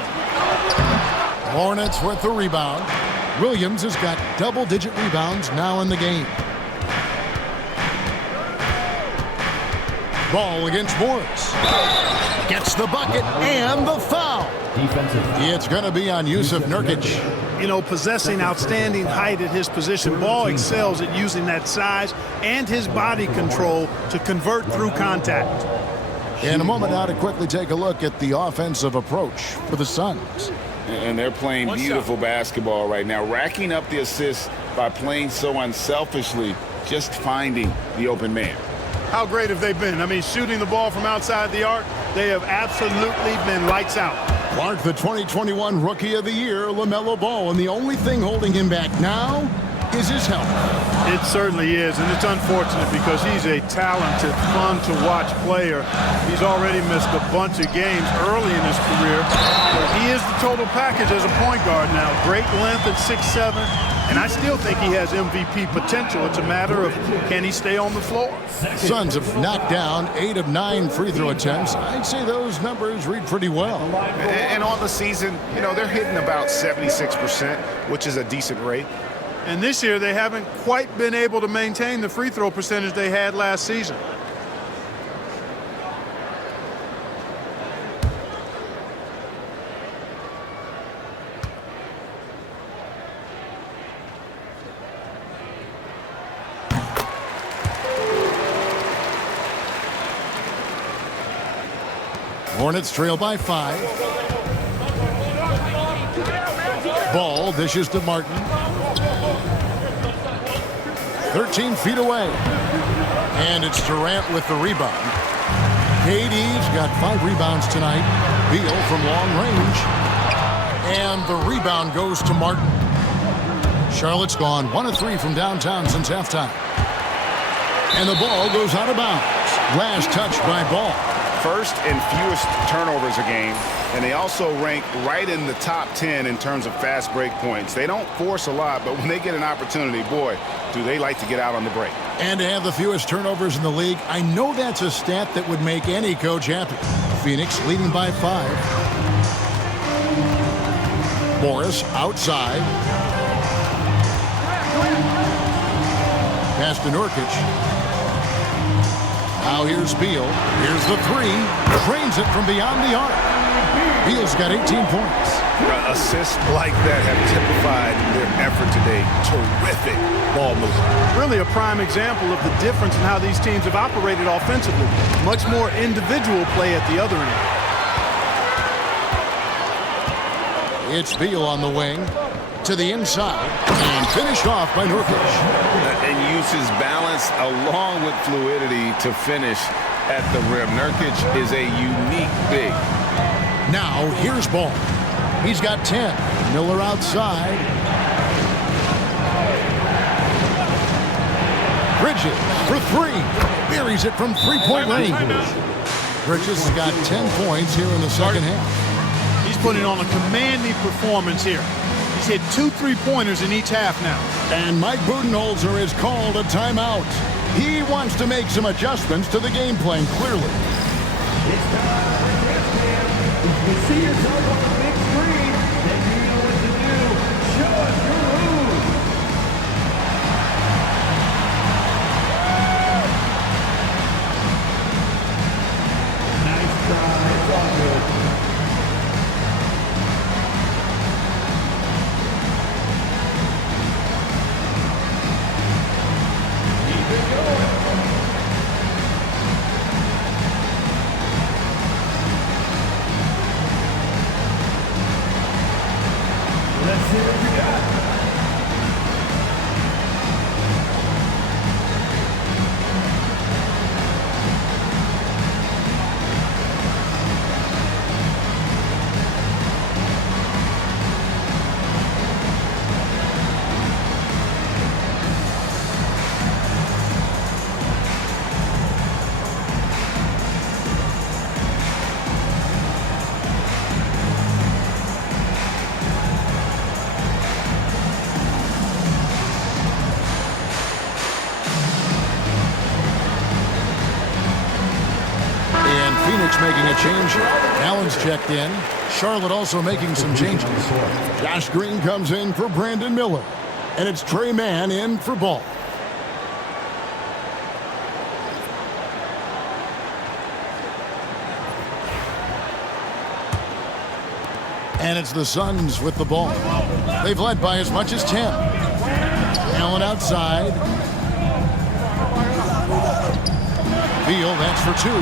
Hornets with the rebound. Williams has got double-digit rebounds now in the game. Ball against Morris. Gets the bucket and the foul. It's going to be on Yusuf Nurkic. You know, possessing outstanding height at his position, Ball excels at using that size and his body control to convert through contact. In a moment now to quickly take a look at the offensive approach for the Suns. And they're playing beautiful basketball right now, racking up the assists by playing so unselfishly, just finding the open man. How great have they been? I mean, shooting the ball from outside the arc, they have absolutely been lights out. Clark, the 2021 Rookie of the Year, LaMelo Ball, and the only thing holding him back now is his health. It certainly is, and it's unfortunate because he's a talented, fun-to-watch player. He's already missed a bunch of games early in his career. But he is the total package as a point guard now. Great length at 6'7", and I still think he has MVP potential. It's a matter of can he stay on the floor. Suns have knocked down 8 of 9 free throw attempts. I'd say those numbers read pretty well. And on the season, you know, they're hitting about 76%, which is a decent rate. And this year, they haven't quite been able to maintain the free throw percentage they had last season. Hornets trail by 5. Ball dishes to Martin. 13 feet away. And it's Durant with the rebound. KD's got 5 rebounds tonight. Beal from long range. And the rebound goes to Martin. Charlotte's gone 1 of 3 from downtown since halftime. And the ball goes out of bounds. Last touch by Ball. First and fewest turnovers a game, and they also rank right in the top 10 in terms of fast break points. They don't force a lot, but when they get an opportunity, boy, do they like to get out on the break. And to have the fewest turnovers in the league, I know that's a stat that would make any coach happy. Phoenix leading by 5. Morris outside. Pass to Nurkic. Now here's Beal. Here's the 3. Drains it from beyond the arc. Beal's got 18 points. Assists like that have typified their effort today. Terrific ball movement. Really a prime example of the difference in how these teams have operated offensively. Much more individual play at the other end. It's Beal on the wing. To the inside. And finished off by Nurkic. And uses balance along with fluidity to finish at the rim. Nurkic is a unique big. Now here's Ball. He's got 10. Miller outside. Bridges for 3. Buries it from 3-point range. Bridges has got 10 points here in the second half. He's putting on a commanding performance here. He's hit 2 3-pointers in each half now. And Mike Budenholzer has called a timeout. He wants to make some adjustments to the game plan, clearly. It's time for halftime. If you see yourself on the big screen, then you know what to do. Show us your move. Nice try. It's all good. Let's see what you got. Making a change. Allen's checked in. Charlotte also making some changes. Josh Green comes in for Brandon Miller. And it's Trey Mann in for Ball. And it's the Suns with the ball. They've led by as much as 10. Allen outside. Beal, that's for 2.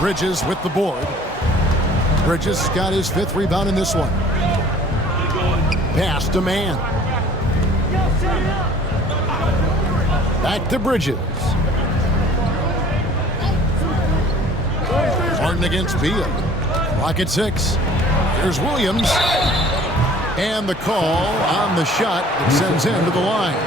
Bridges with the board. Bridges got his 5th rebound in this one. Pass to Mann. Back to Bridges. Martin against Beal. Clock at 6. Here's Williams. And the call on the shot that sends him to the line.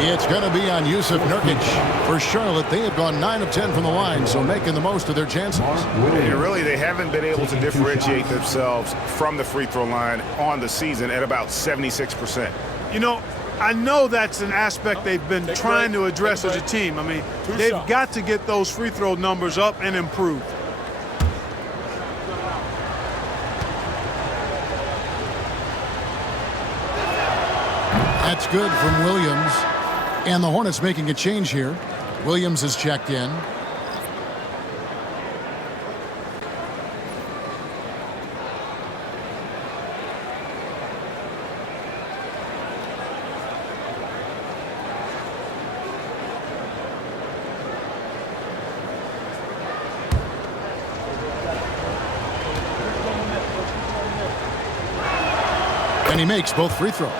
It's going to be on Yusuf Nurkic. For Charlotte, they have gone 9 of 10 from the line, so making the most of their chances. And really, they haven't been able to differentiate themselves from the free throw line on the season at about 76%. You know, I know that's an aspect they've been trying to address as a team. I mean, they've got to get those free throw numbers up and improve. That's good from Williams. And the Hornets making a change here. Williams is checked in. And he makes both free throws.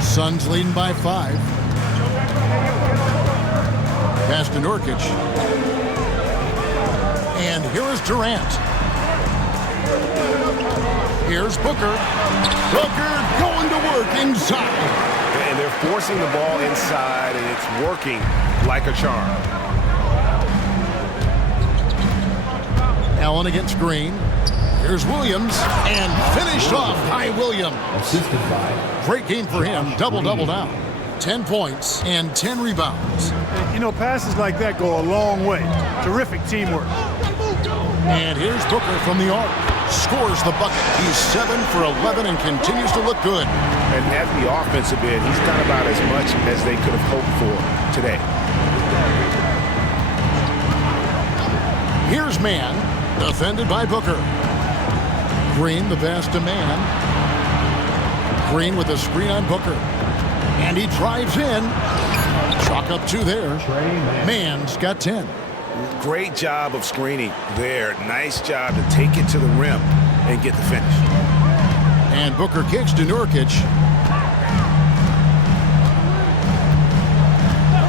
Suns leading by 5. Pass to Nurkic. And here is Durant. Here's Booker. Booker going to work inside. And they're forcing the ball inside, and it's working like a charm. Allen against Green. Here's Williams, and finished off by Williams. Assisted by. Great game for him. Double-double now. 10 points and 10 rebounds. You know, passes like that go a long way. Terrific teamwork. And here's Booker from the arc. Scores the bucket. He's 7 for 11 and continues to look good. And at the offensive end, he's done about as much as they could have hoped for today. Here's Man, defended by Booker. Green, the pass to Man. Green with a screen on Booker. And he drives in. Chalk up 2 there. Man's got 10. Great job of screening there. Nice job to take it to the rim and get the finish. And Booker kicks to Nurkic.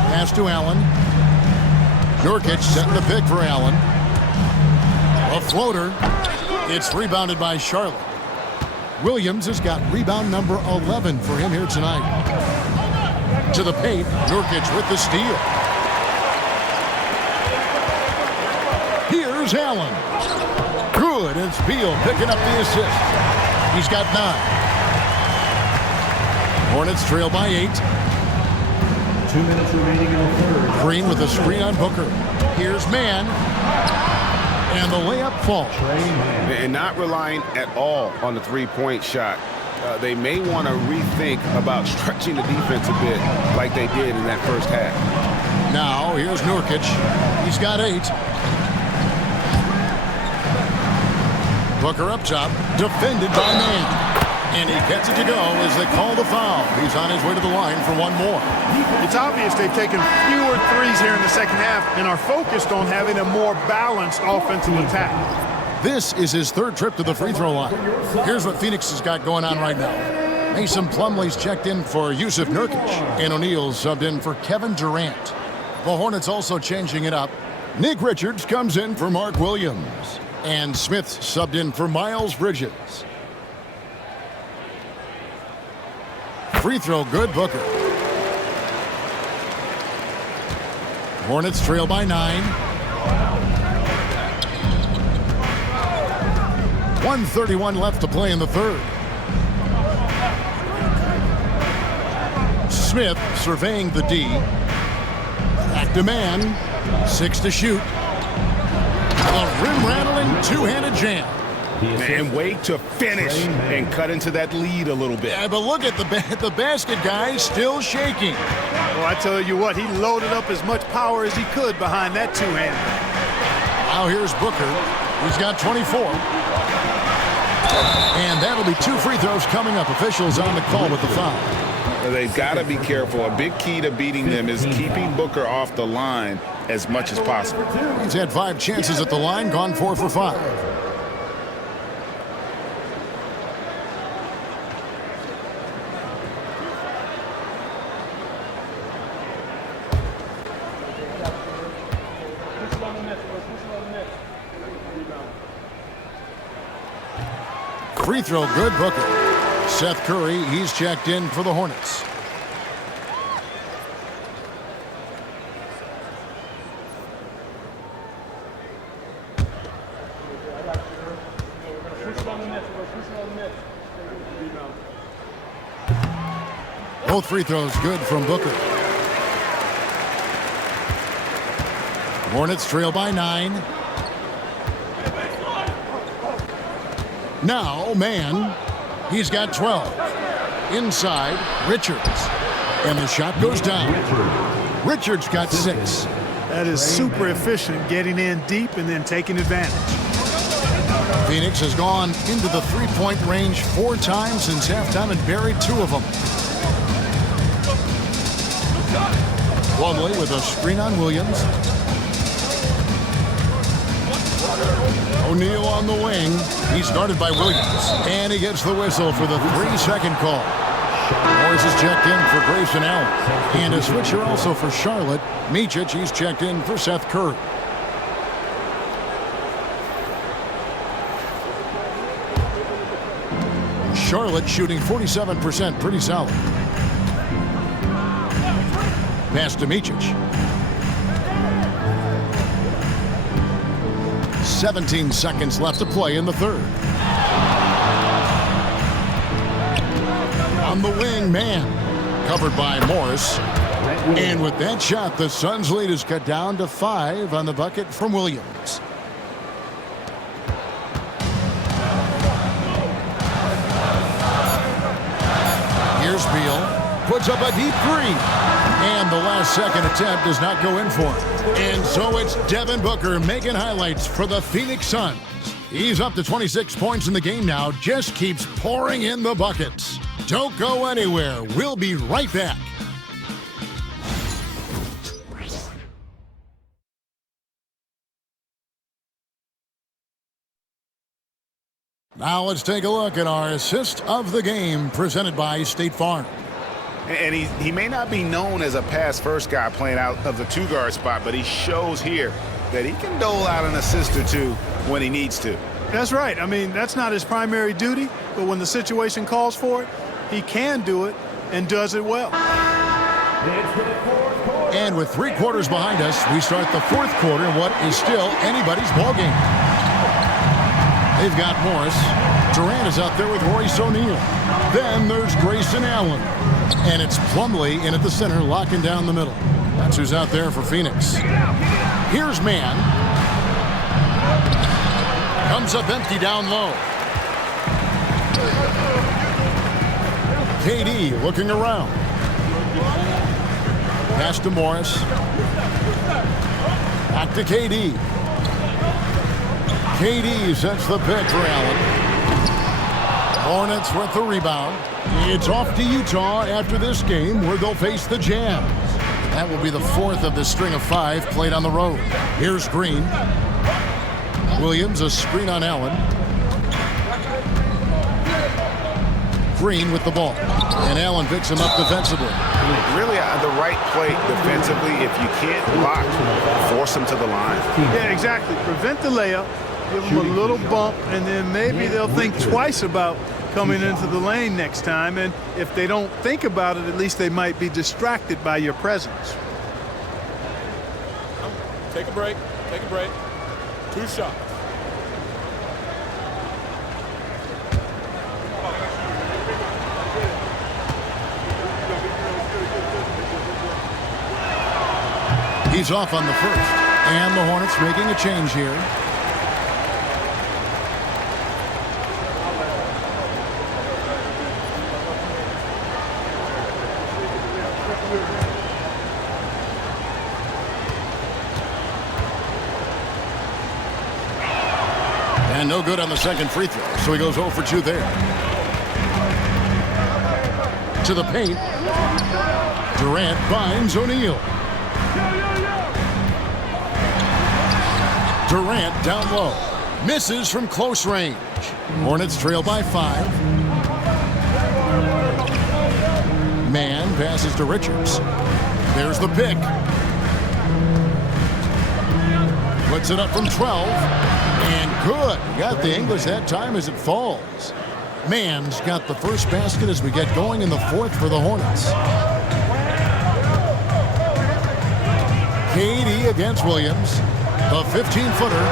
Pass to Allen. Nurkic setting the pick for Allen. A floater. It's rebounded by Charlotte. Williams has got rebound number 11 for him here tonight. To the paint, Nurkic with the steal. Here's Allen. Good, and Beal picking up the assist. He's got 9. Hornets trail by 8. 2 minutes remaining in the third. Green with a screen on Booker. Here's Man. And the layup falls. And not relying at all on the three-point shot. They may want to rethink about stretching the defense a bit like they did in that first half. Now, here's Nurkic. He's got 8. Booker up top, defended by Man. And he gets it to go as they call the foul. He's on his way to the line for one more. It's obvious they've taken fewer threes here in the second half and are focused on having a more balanced offensive attack. This is his 3rd trip to the free throw line. Here's what Phoenix has got going on right now. Mason Plumlee's checked in for Yusuf Nurkic, and O'Neal's subbed in for Kevin Durant. The Hornets also changing it up. Nick Richards comes in for Mark Williams, and Smith subbed in for Miles Bridges. Free throw good, Booker. Hornets trail by 9. 1:31 left to play in the third. Smith surveying the D. Back to Man. 6 to shoot. A rim-rattling two-handed jam. And wait to finish and cut into that lead a little bit. Yeah, but look at the basket guy still shaking. Well, I tell you what, he loaded up as much power as he could behind that two-hander. Now here's Booker. He's got 24. And that'll be 2 free throws coming up. Officials on the call with the foul. They've got to be careful. A big key to beating them is keeping Booker off the line as much as possible. He's had 5 chances at the line, gone 4 for 5. Free throw good, Booker. Seth Curry, he's checked in for the Hornets. Both free throws good from Booker. Hornets trail by 9. Now, Man, he's got 12. Inside, Richards. And the shot goes down. Richards got 6. That is super efficient, getting in deep and then taking advantage. Phoenix has gone into the three-point range 4 times since halftime and buried 2 of them. Plumlee with a screen on Williams. O'Neal on the wing. He's guarded by Williams. And he gets the whistle for the 3-second call. Morris is checked in for Grayson Allen. And a switcher also for Charlotte. Micic, he's checked in for Seth Curry. Charlotte shooting 47%, pretty solid. Pass to Micic. 17 seconds left to play in the third. On the wing, man. Covered by Morris. And with that shot, the Suns' lead is cut down to 5 on the bucket from Williams. Here's Beal. Puts up a deep three. And the last second attempt does not go in for him. And so it's Devin Booker making highlights for the Phoenix Suns. He's up to 26 points in the game now. Just keeps pouring in the buckets. Don't go anywhere. We'll be right back. Now let's take a look at our assist of the game presented by State Farm. And he may not be known as a pass-first guy playing out of the two-guard spot, but he shows here that he can dole out an assist or two when he needs to. That's right. I mean, that's not his primary duty, but when the situation calls for it, he can do it and does it well. And with 3 quarters behind us, we start the 4th quarter in what is still anybody's ballgame. They've got Morris. Durant is out there with Royce O'Neal. Then there's Grayson Allen. And it's Plumlee in at the center, locking down the middle. That's who's out there for Phoenix. Here's Man. Comes up empty down low. KD looking around. Pass to Morris. Back to KD. KD sets the pick for Allen. Hornets with the rebound. It's off to Utah after this game where they'll face the Jazz. That will be the 4th of the string of 5 played on the road. Here's Green. Williams, a screen on Allen. Green with the ball. And Allen picks him up defensively. Really the right play defensively. If you can't block, force him to the line. Yeah, exactly. Prevent the layup, give them a little bump, and then maybe they'll think twice about coming into the lane next time. And if they don't think about it, at least they might be distracted by your presence. Take a break. Take a break. 2 shots. He's off on the first. And the Hornets making a change here. And no good on the second free throw, so he goes 0 for 2 there. To the paint. Durant finds O'Neal. Durant down low. Misses from close range. Hornets trail by 5. Man passes to Richards. There's the pick. Puts it up from 12. And good. Got the English that time as it falls. Man's got the first basket as we get going in the 4th for the Hornets. KD against Williams. The 15-footer.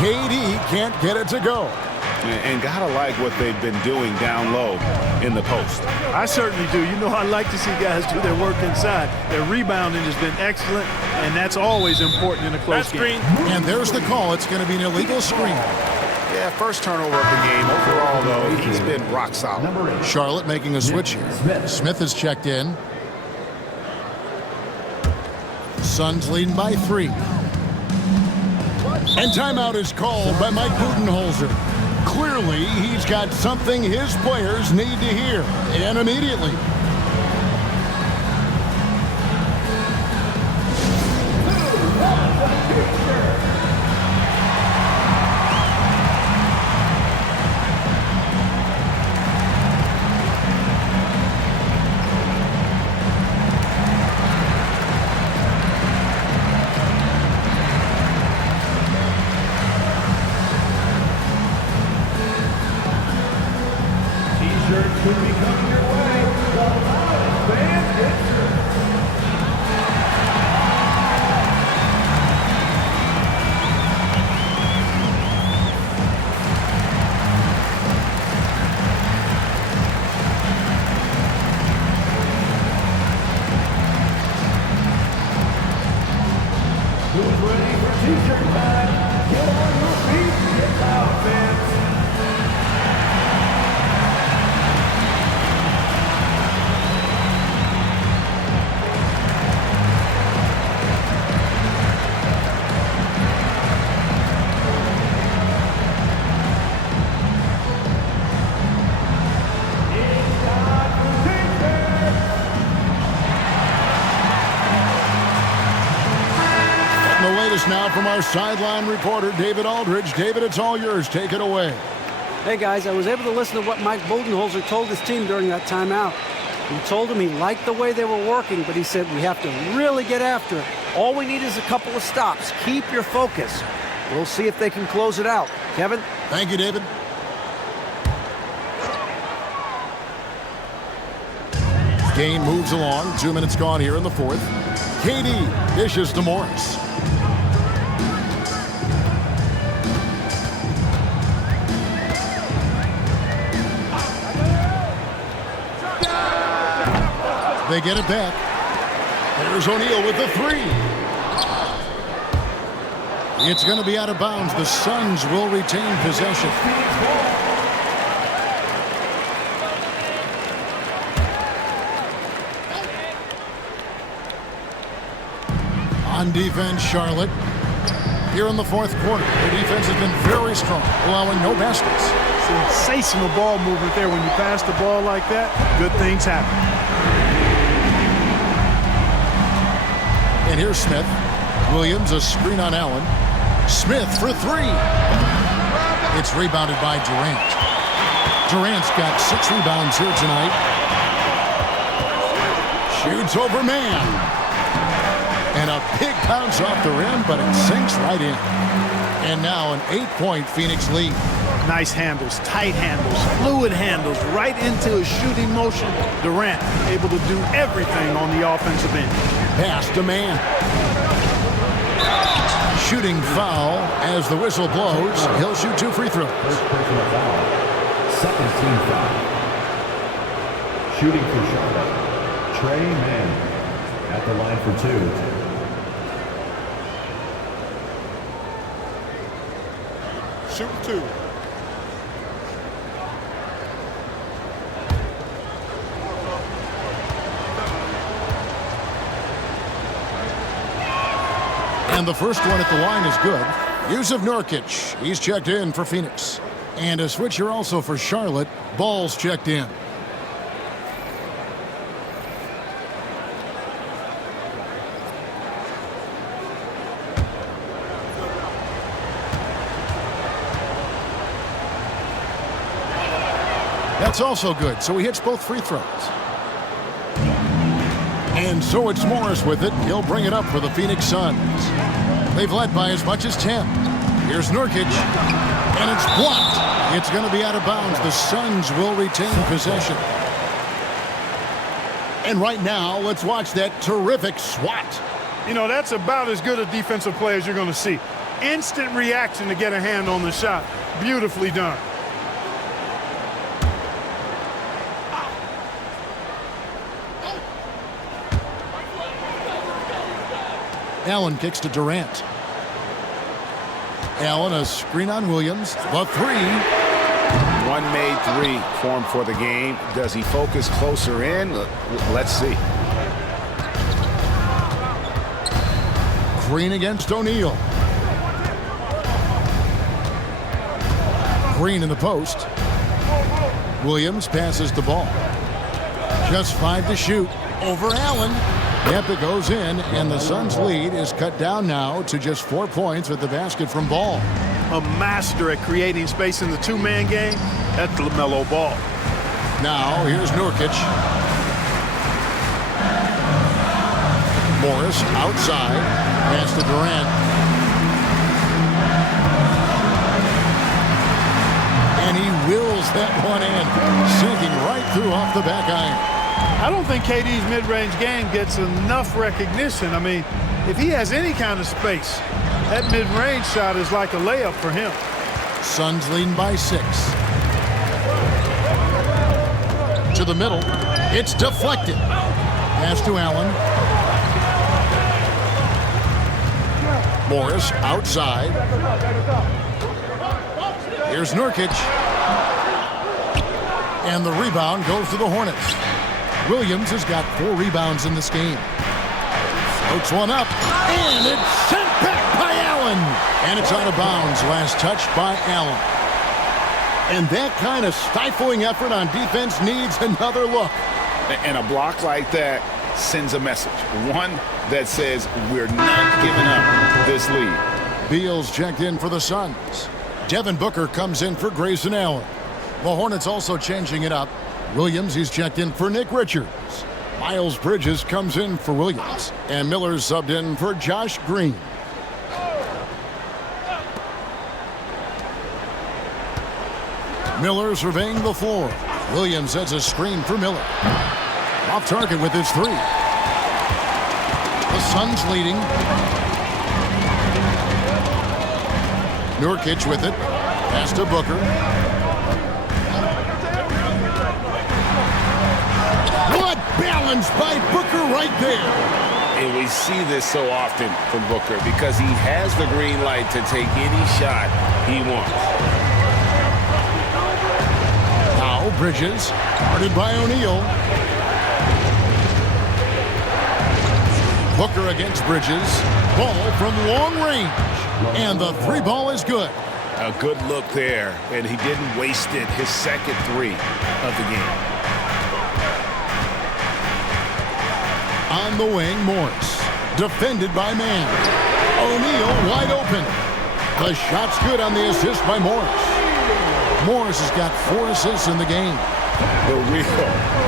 KD can't get it to go. And gotta like what they've been doing down low in the post. I certainly do. You know, I like to see guys do their work inside. Their rebounding has been excellent, and that's always important in a close game. And there's the call. It's going to be an illegal screen. Yeah, first turnover of the game. Overall, though, he's been rock solid. Charlotte making a switch here. Smith is checked in. Suns leading by 3. And timeout is called by Mike Budenholzer. Clearly, he's got something his players need to hear, and immediately. T-shirts could be coming your way. The loudest fans get shirts. Who's ready for T-shirt time? Get on your feet and get loud, fans. The latest now from our sideline reporter, David Aldridge. David, it's all yours. Take it away. Hey, guys, I was able to listen to what Mike Budenholzer told his team during that timeout. He told them he liked the way they were working, but he said we have to really get after it. All we need is a couple of stops. Keep your focus. We'll see if they can close it out. Kevin? Thank you, David. Game moves along. 2 minutes gone here in the fourth. KD dishes to Morris. They get it back. There's O'Neal with the three. It's going to be out of bounds. The Suns will retain possession. On defense, Charlotte. Here in the fourth quarter, the defense has been very strong, allowing no baskets. Sensational ball movement there. When you pass the ball like that, good things happen. And here's Smith. Williams, a screen on Allen. Smith for three. It's rebounded by Durant. Durant's got 6 rebounds here tonight. Shoots over man. And a big bounce off the rim, but it sinks right in. And now an 8-point Phoenix lead. Nice handles, tight handles, fluid handles, right into a shooting motion. Durant able to do everything on the offensive end. Pass to man. Shooting foul as the whistle blows. He'll shoot 2 free throws. First personal foul. Second team foul. Shooting for Charlotte. Trey Mann at the line for 2. Shooting 2. And the first one at the line is good. Yusuf Nurkic, he's checked in for Phoenix. And a switcher also for Charlotte. Ball's checked in. That's also good, so he hits both free throws. And so it's Morris with it. He'll bring it up for the Phoenix Suns. They've led by as much as 10. Here's Nurkic, and it's blocked. It's going to be out of bounds. The Suns will retain possession. And right now, let's watch that terrific swat. You know, that's about as good a defensive play as you're going to see. Instant reaction to get a hand on the shot. Beautifully done. Allen kicks to Durant. Allen, a screen on Williams. The three. One made three for him for the game. Does he focus closer in? Let's see. Green against O'Neal. Green in the post. Williams passes the ball. Just 5 to shoot. Over Allen. Yep, it goes in, and the Suns' lead is cut down now to just 4 points with the basket from Ball. A master at creating space in the two-man game. That's LaMelo Ball. Now, here's Nurkic. Morris outside. Pass to Durant. And he wills drills that one in, sinking right through off the back iron. I don't think KD's mid-range game gets enough recognition. I mean, if he has any kind of space, that mid-range shot is like a layup for him. Suns leading by 6. To the middle. It's deflected. Pass to Allen. Morris outside. Here's Nurkic. And the rebound goes to the Hornets. Williams has got 4 rebounds in this game. Floats one up. And it's sent back by Allen. And it's out of bounds. Last touch by Allen. And that kind of stifling effort on defense needs another look. And a block like that sends a message. One that says we're not giving up this lead. Beal's checked in for the Suns. Devin Booker comes in for Grayson Allen. The Hornets also changing it up. Williams, he's checked in for Nick Richards. Miles Bridges comes in for Williams. And Miller's subbed in for Josh Green. Miller surveying the floor. Williams has a screen for Miller. Off target with his 3. The Suns leading. Nurkic with it. Pass to Booker. What balance by Booker right there. And we see this so often from Booker because he has the green light to take any shot he wants. Bridges, guarded by O'Neal. Booker against Bridges. Ball from long range. And the 3 ball is good. A good look there, and he didn't waste it. His second 3 of the game. On the wing, Morris. Defended by Mann. O'Neal wide open. The shot's good on the assist by Morris. Morris has got 4 assists in the game. But we'll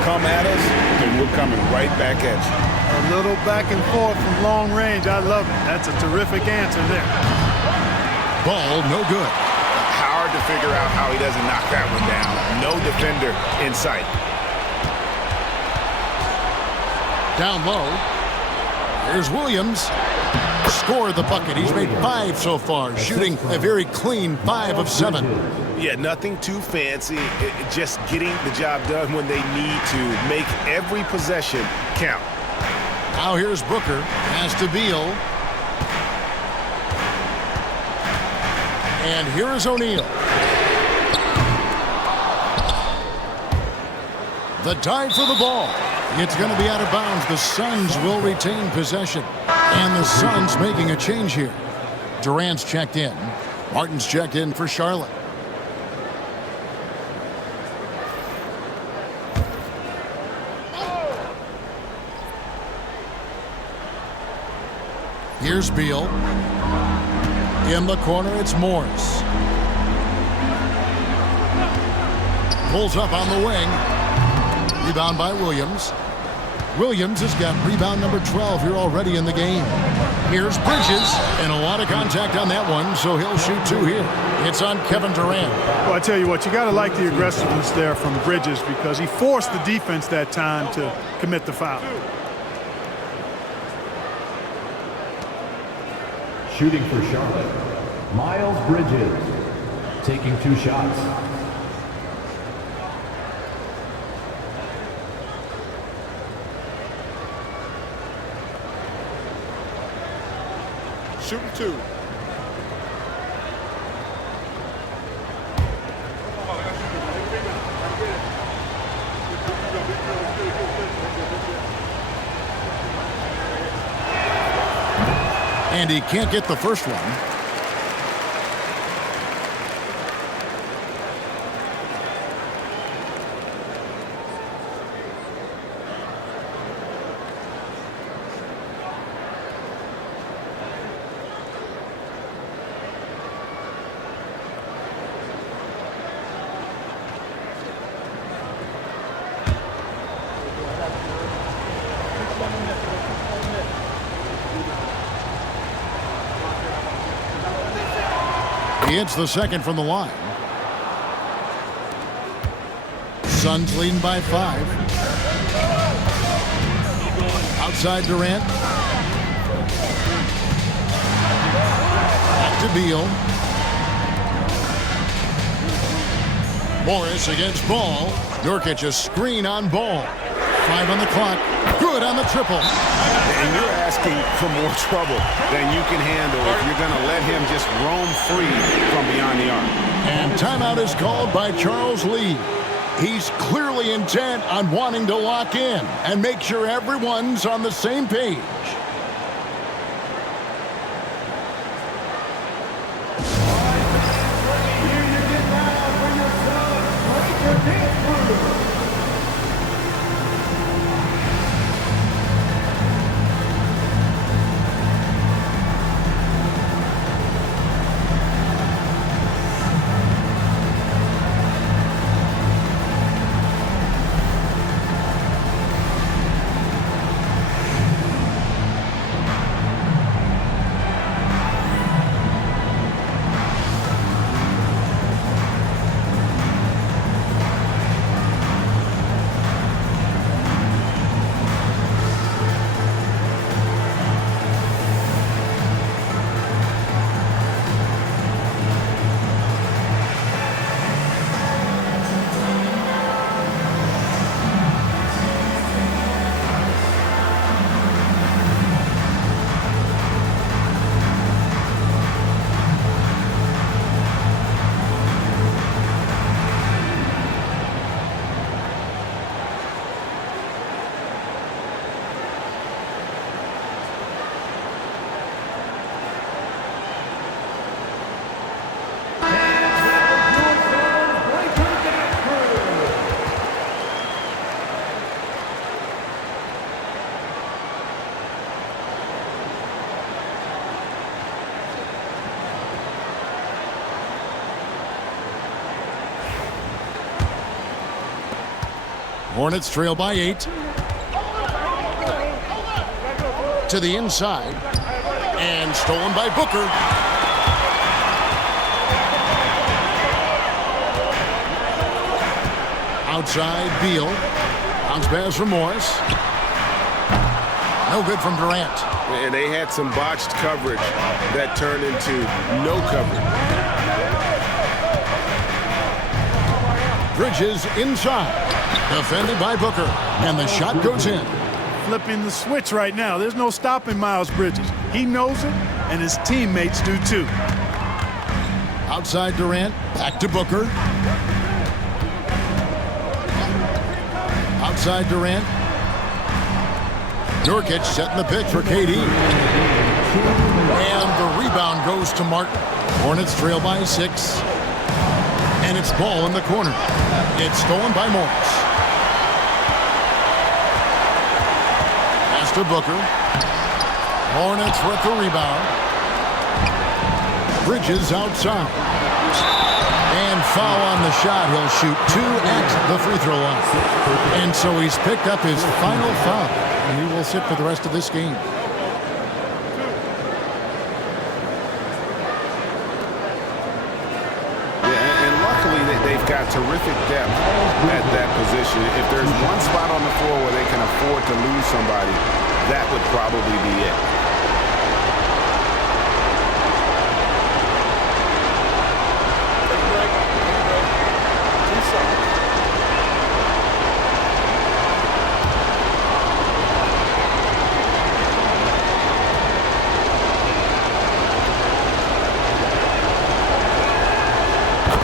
come at us, and we're coming right back at you. A little back and forth from long range. I love it. That's a terrific answer there. Ball no good. Hard to figure out how he doesn't knock that one down. No defender in sight. Down low. Here's Williams. Scored the bucket. He's made 5 so far, shooting a very clean 5 of 7. Yeah, nothing too fancy. Just getting the job done when they need to. Make every possession count. Now here's Booker. Pass to Beal. And here is O'Neal. The dive for the ball. It's going to be out of bounds. The Suns will retain possession. And the Suns making a change here. Durant's checked in. Martin's checked in for Charlotte. Here's Beal. In the corner, it's Morris. Pulls up on the wing. Rebound by Williams. Williams has got rebound number 12 here already in the game. Here's Bridges, and a lot of contact on that one, so he'll shoot 2 here. It's on Kevin Durant. Well, I tell you what, you got to like the aggressiveness there from Bridges because he forced the defense that time to commit the foul. Shooting for Charlotte, Miles Bridges, taking 2 shots. Shooting 2. And he can't get the first one. He hits the second from the line. Suns leading by 5. Outside Durant. Back to Beal. Morris against Ball. Nurkic a screen on Ball. 5 on the clock. Good on the triple. And you're asking for more trouble than you can handle if you're going to let him just roam free from beyond the arc. And timeout is called by Charles Lee. He's clearly intent on wanting to lock in and make sure everyone's on the same page. Hornets trail by 8. To the inside. And stolen by Booker. Outside, Beal. Bounce pass from Morris. No good from Durant. And they had some botched coverage that turned into no coverage. Bridges inside. Defended by Booker. And the shot goes in. Flipping the switch right now. There's no stopping Miles Bridges. He knows it, and his teammates do too. Outside Durant. Back to Booker. Outside Durant. Nurkic setting the pick for KD. And the rebound goes to Martin. Hornets trail by 6. And it's Ball in the corner. It's stolen by Morris. Pass to Booker. Hornets with the rebound. Bridges outside. And foul on the shot. He'll shoot 2 at the free throw line. And so he's picked up his final foul. And he will sit for the rest of this game. They've got terrific depth at that position. If there's one spot on the floor where they can afford to lose somebody, that would probably be it.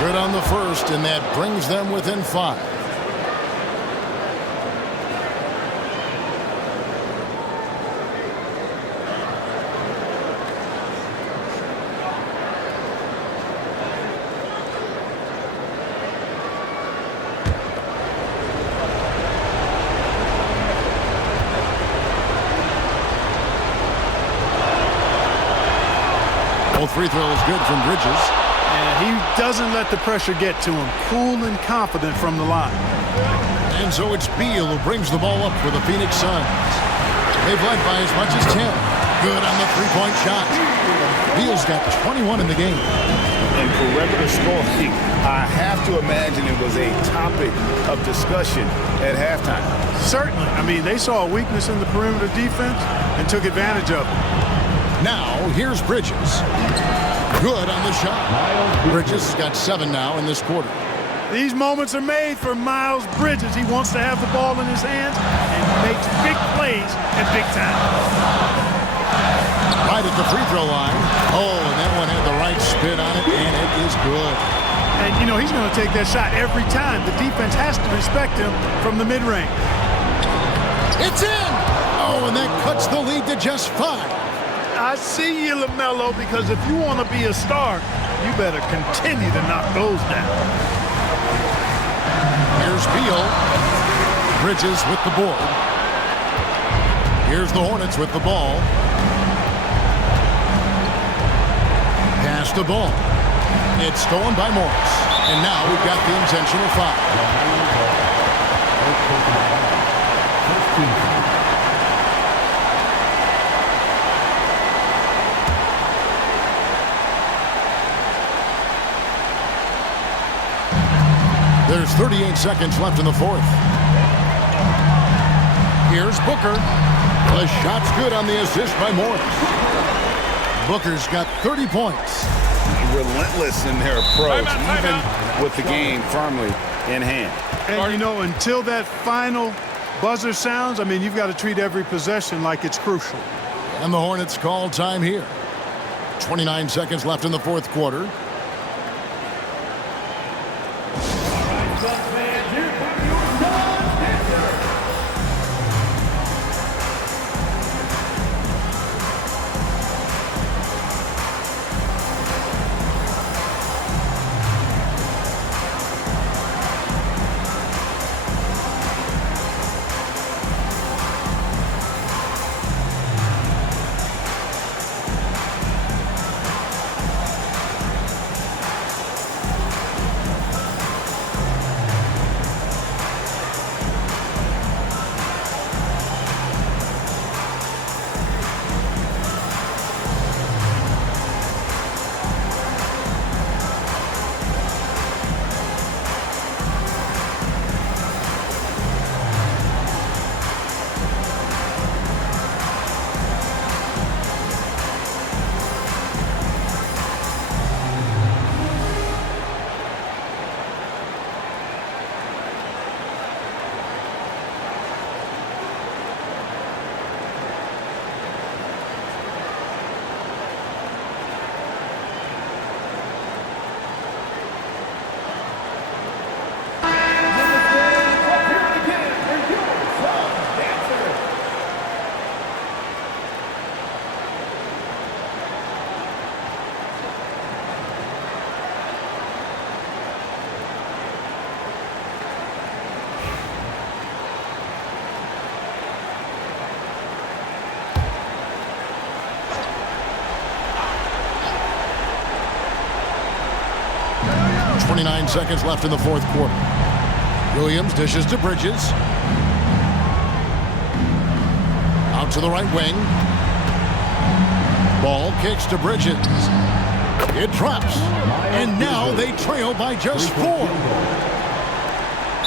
Good on the first, and that brings them within 5. Both free throws good from Bridges. And he doesn't let the pressure get to him. Cool and confident from the line. And so it's Beal who brings the ball up for the Phoenix Suns. They've led by as much as 10. Good on the three-point shot. Beal's got 21 in the game. and perimeter scoring, I have to imagine it was a topic of discussion at halftime. Certainly. I mean, they saw a weakness in the perimeter defense and took advantage of it. Now, here's Bridges. Good on the shot. Bridges has got 7 now in this quarter. These moments are made for Miles Bridges. He wants to have the ball in his hands and makes big plays at big time. Right at the free throw line. Oh, and that one had the right spin on it, and it is good. And, you know, he's going to take that shot every time. The defense has to respect him from the mid-range. It's in! Oh, and that cuts the lead to just 5. I see you, LaMelo, because if you want to be a star, you better continue to knock those down. Here's Beal. Bridges with the board. Here's the Hornets with the ball. Pass the ball. It's stolen by Morris. And now we've got the intentional foul. There's 38 seconds left in the fourth. Here's Booker. The shot's good on the assist by Morris. Booker's got 30 points. Relentless in their approach, even with the game firmly in hand. And, you know, until that final buzzer sounds, I mean, you've got to treat every possession like it's crucial. And the Hornets call time here. 29 seconds left in the fourth quarter. Seconds left in the fourth quarter. Williams dishes to Bridges. Out to the right wing. Ball kicks to Bridges. It drops. And now they trail by just 4.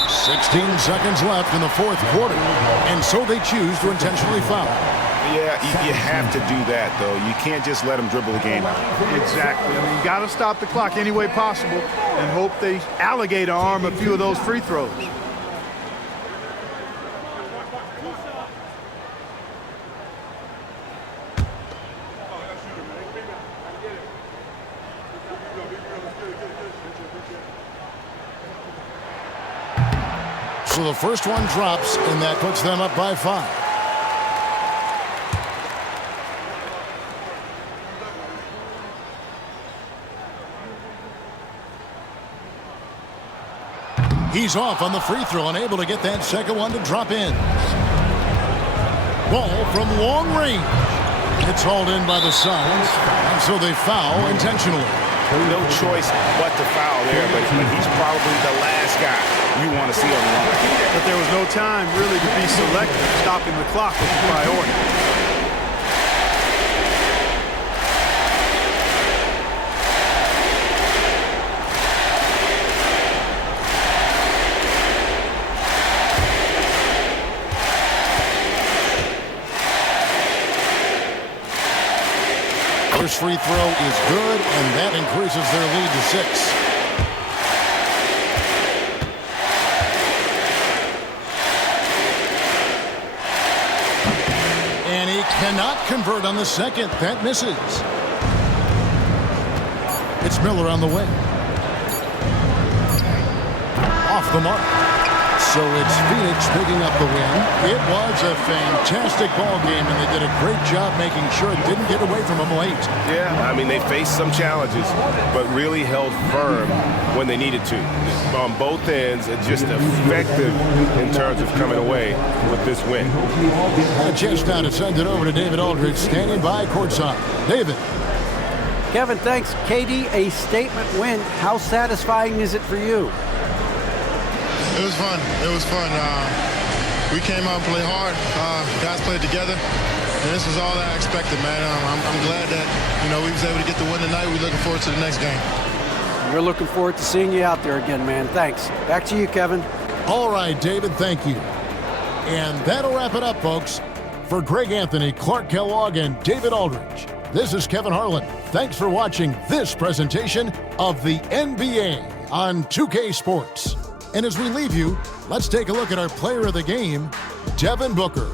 16 seconds left in the fourth quarter. And so they choose to intentionally foul. Yeah, you have to do that, though. You can't just let them dribble the game out. Exactly. I mean, you got to stop the clock any way possible and hope they alligator arm a few of those free throws. So the first one drops, and that puts them up by 5. He's off on the free throw, unable to get that second one to drop in. Ball from long range. It's hauled in by the Suns, and so they foul intentionally. No choice but to foul there, but he's probably the last guy you want to see on the line. But there was no time really to be selective. Stopping the clock was the priority. First free throw is good, and that increases their lead to 6. And he cannot convert on the second. That misses. It's Miller on the wing. Off the mark. So it's Phoenix picking up the win. It was a fantastic ball game, and they did a great job making sure it didn't get away from them late. Yeah, I mean, they faced some challenges, but really held firm when they needed to. On both ends, just effective in terms of coming away with this win. Just now to send it over to David Aldridge, standing by courtside. David. Kevin, thanks. KD, a statement win. How satisfying is it for you? It was fun. It was fun. We came out and played hard. Guys played together, and this was all I expected, man. I'm glad that we was able to get the win tonight. We're looking forward to the next game. We're looking forward to seeing you out there again, man. Thanks. Back to you, Kevin. All right, David, thank you. And that'll wrap it up, folks. For Greg Anthony, Clark Kellogg, and David Aldridge, this is Kevin Harlan. Thanks for watching this presentation of the NBA on 2K Sports. And as we leave you, let's take a look at our player of the game, Devin Booker.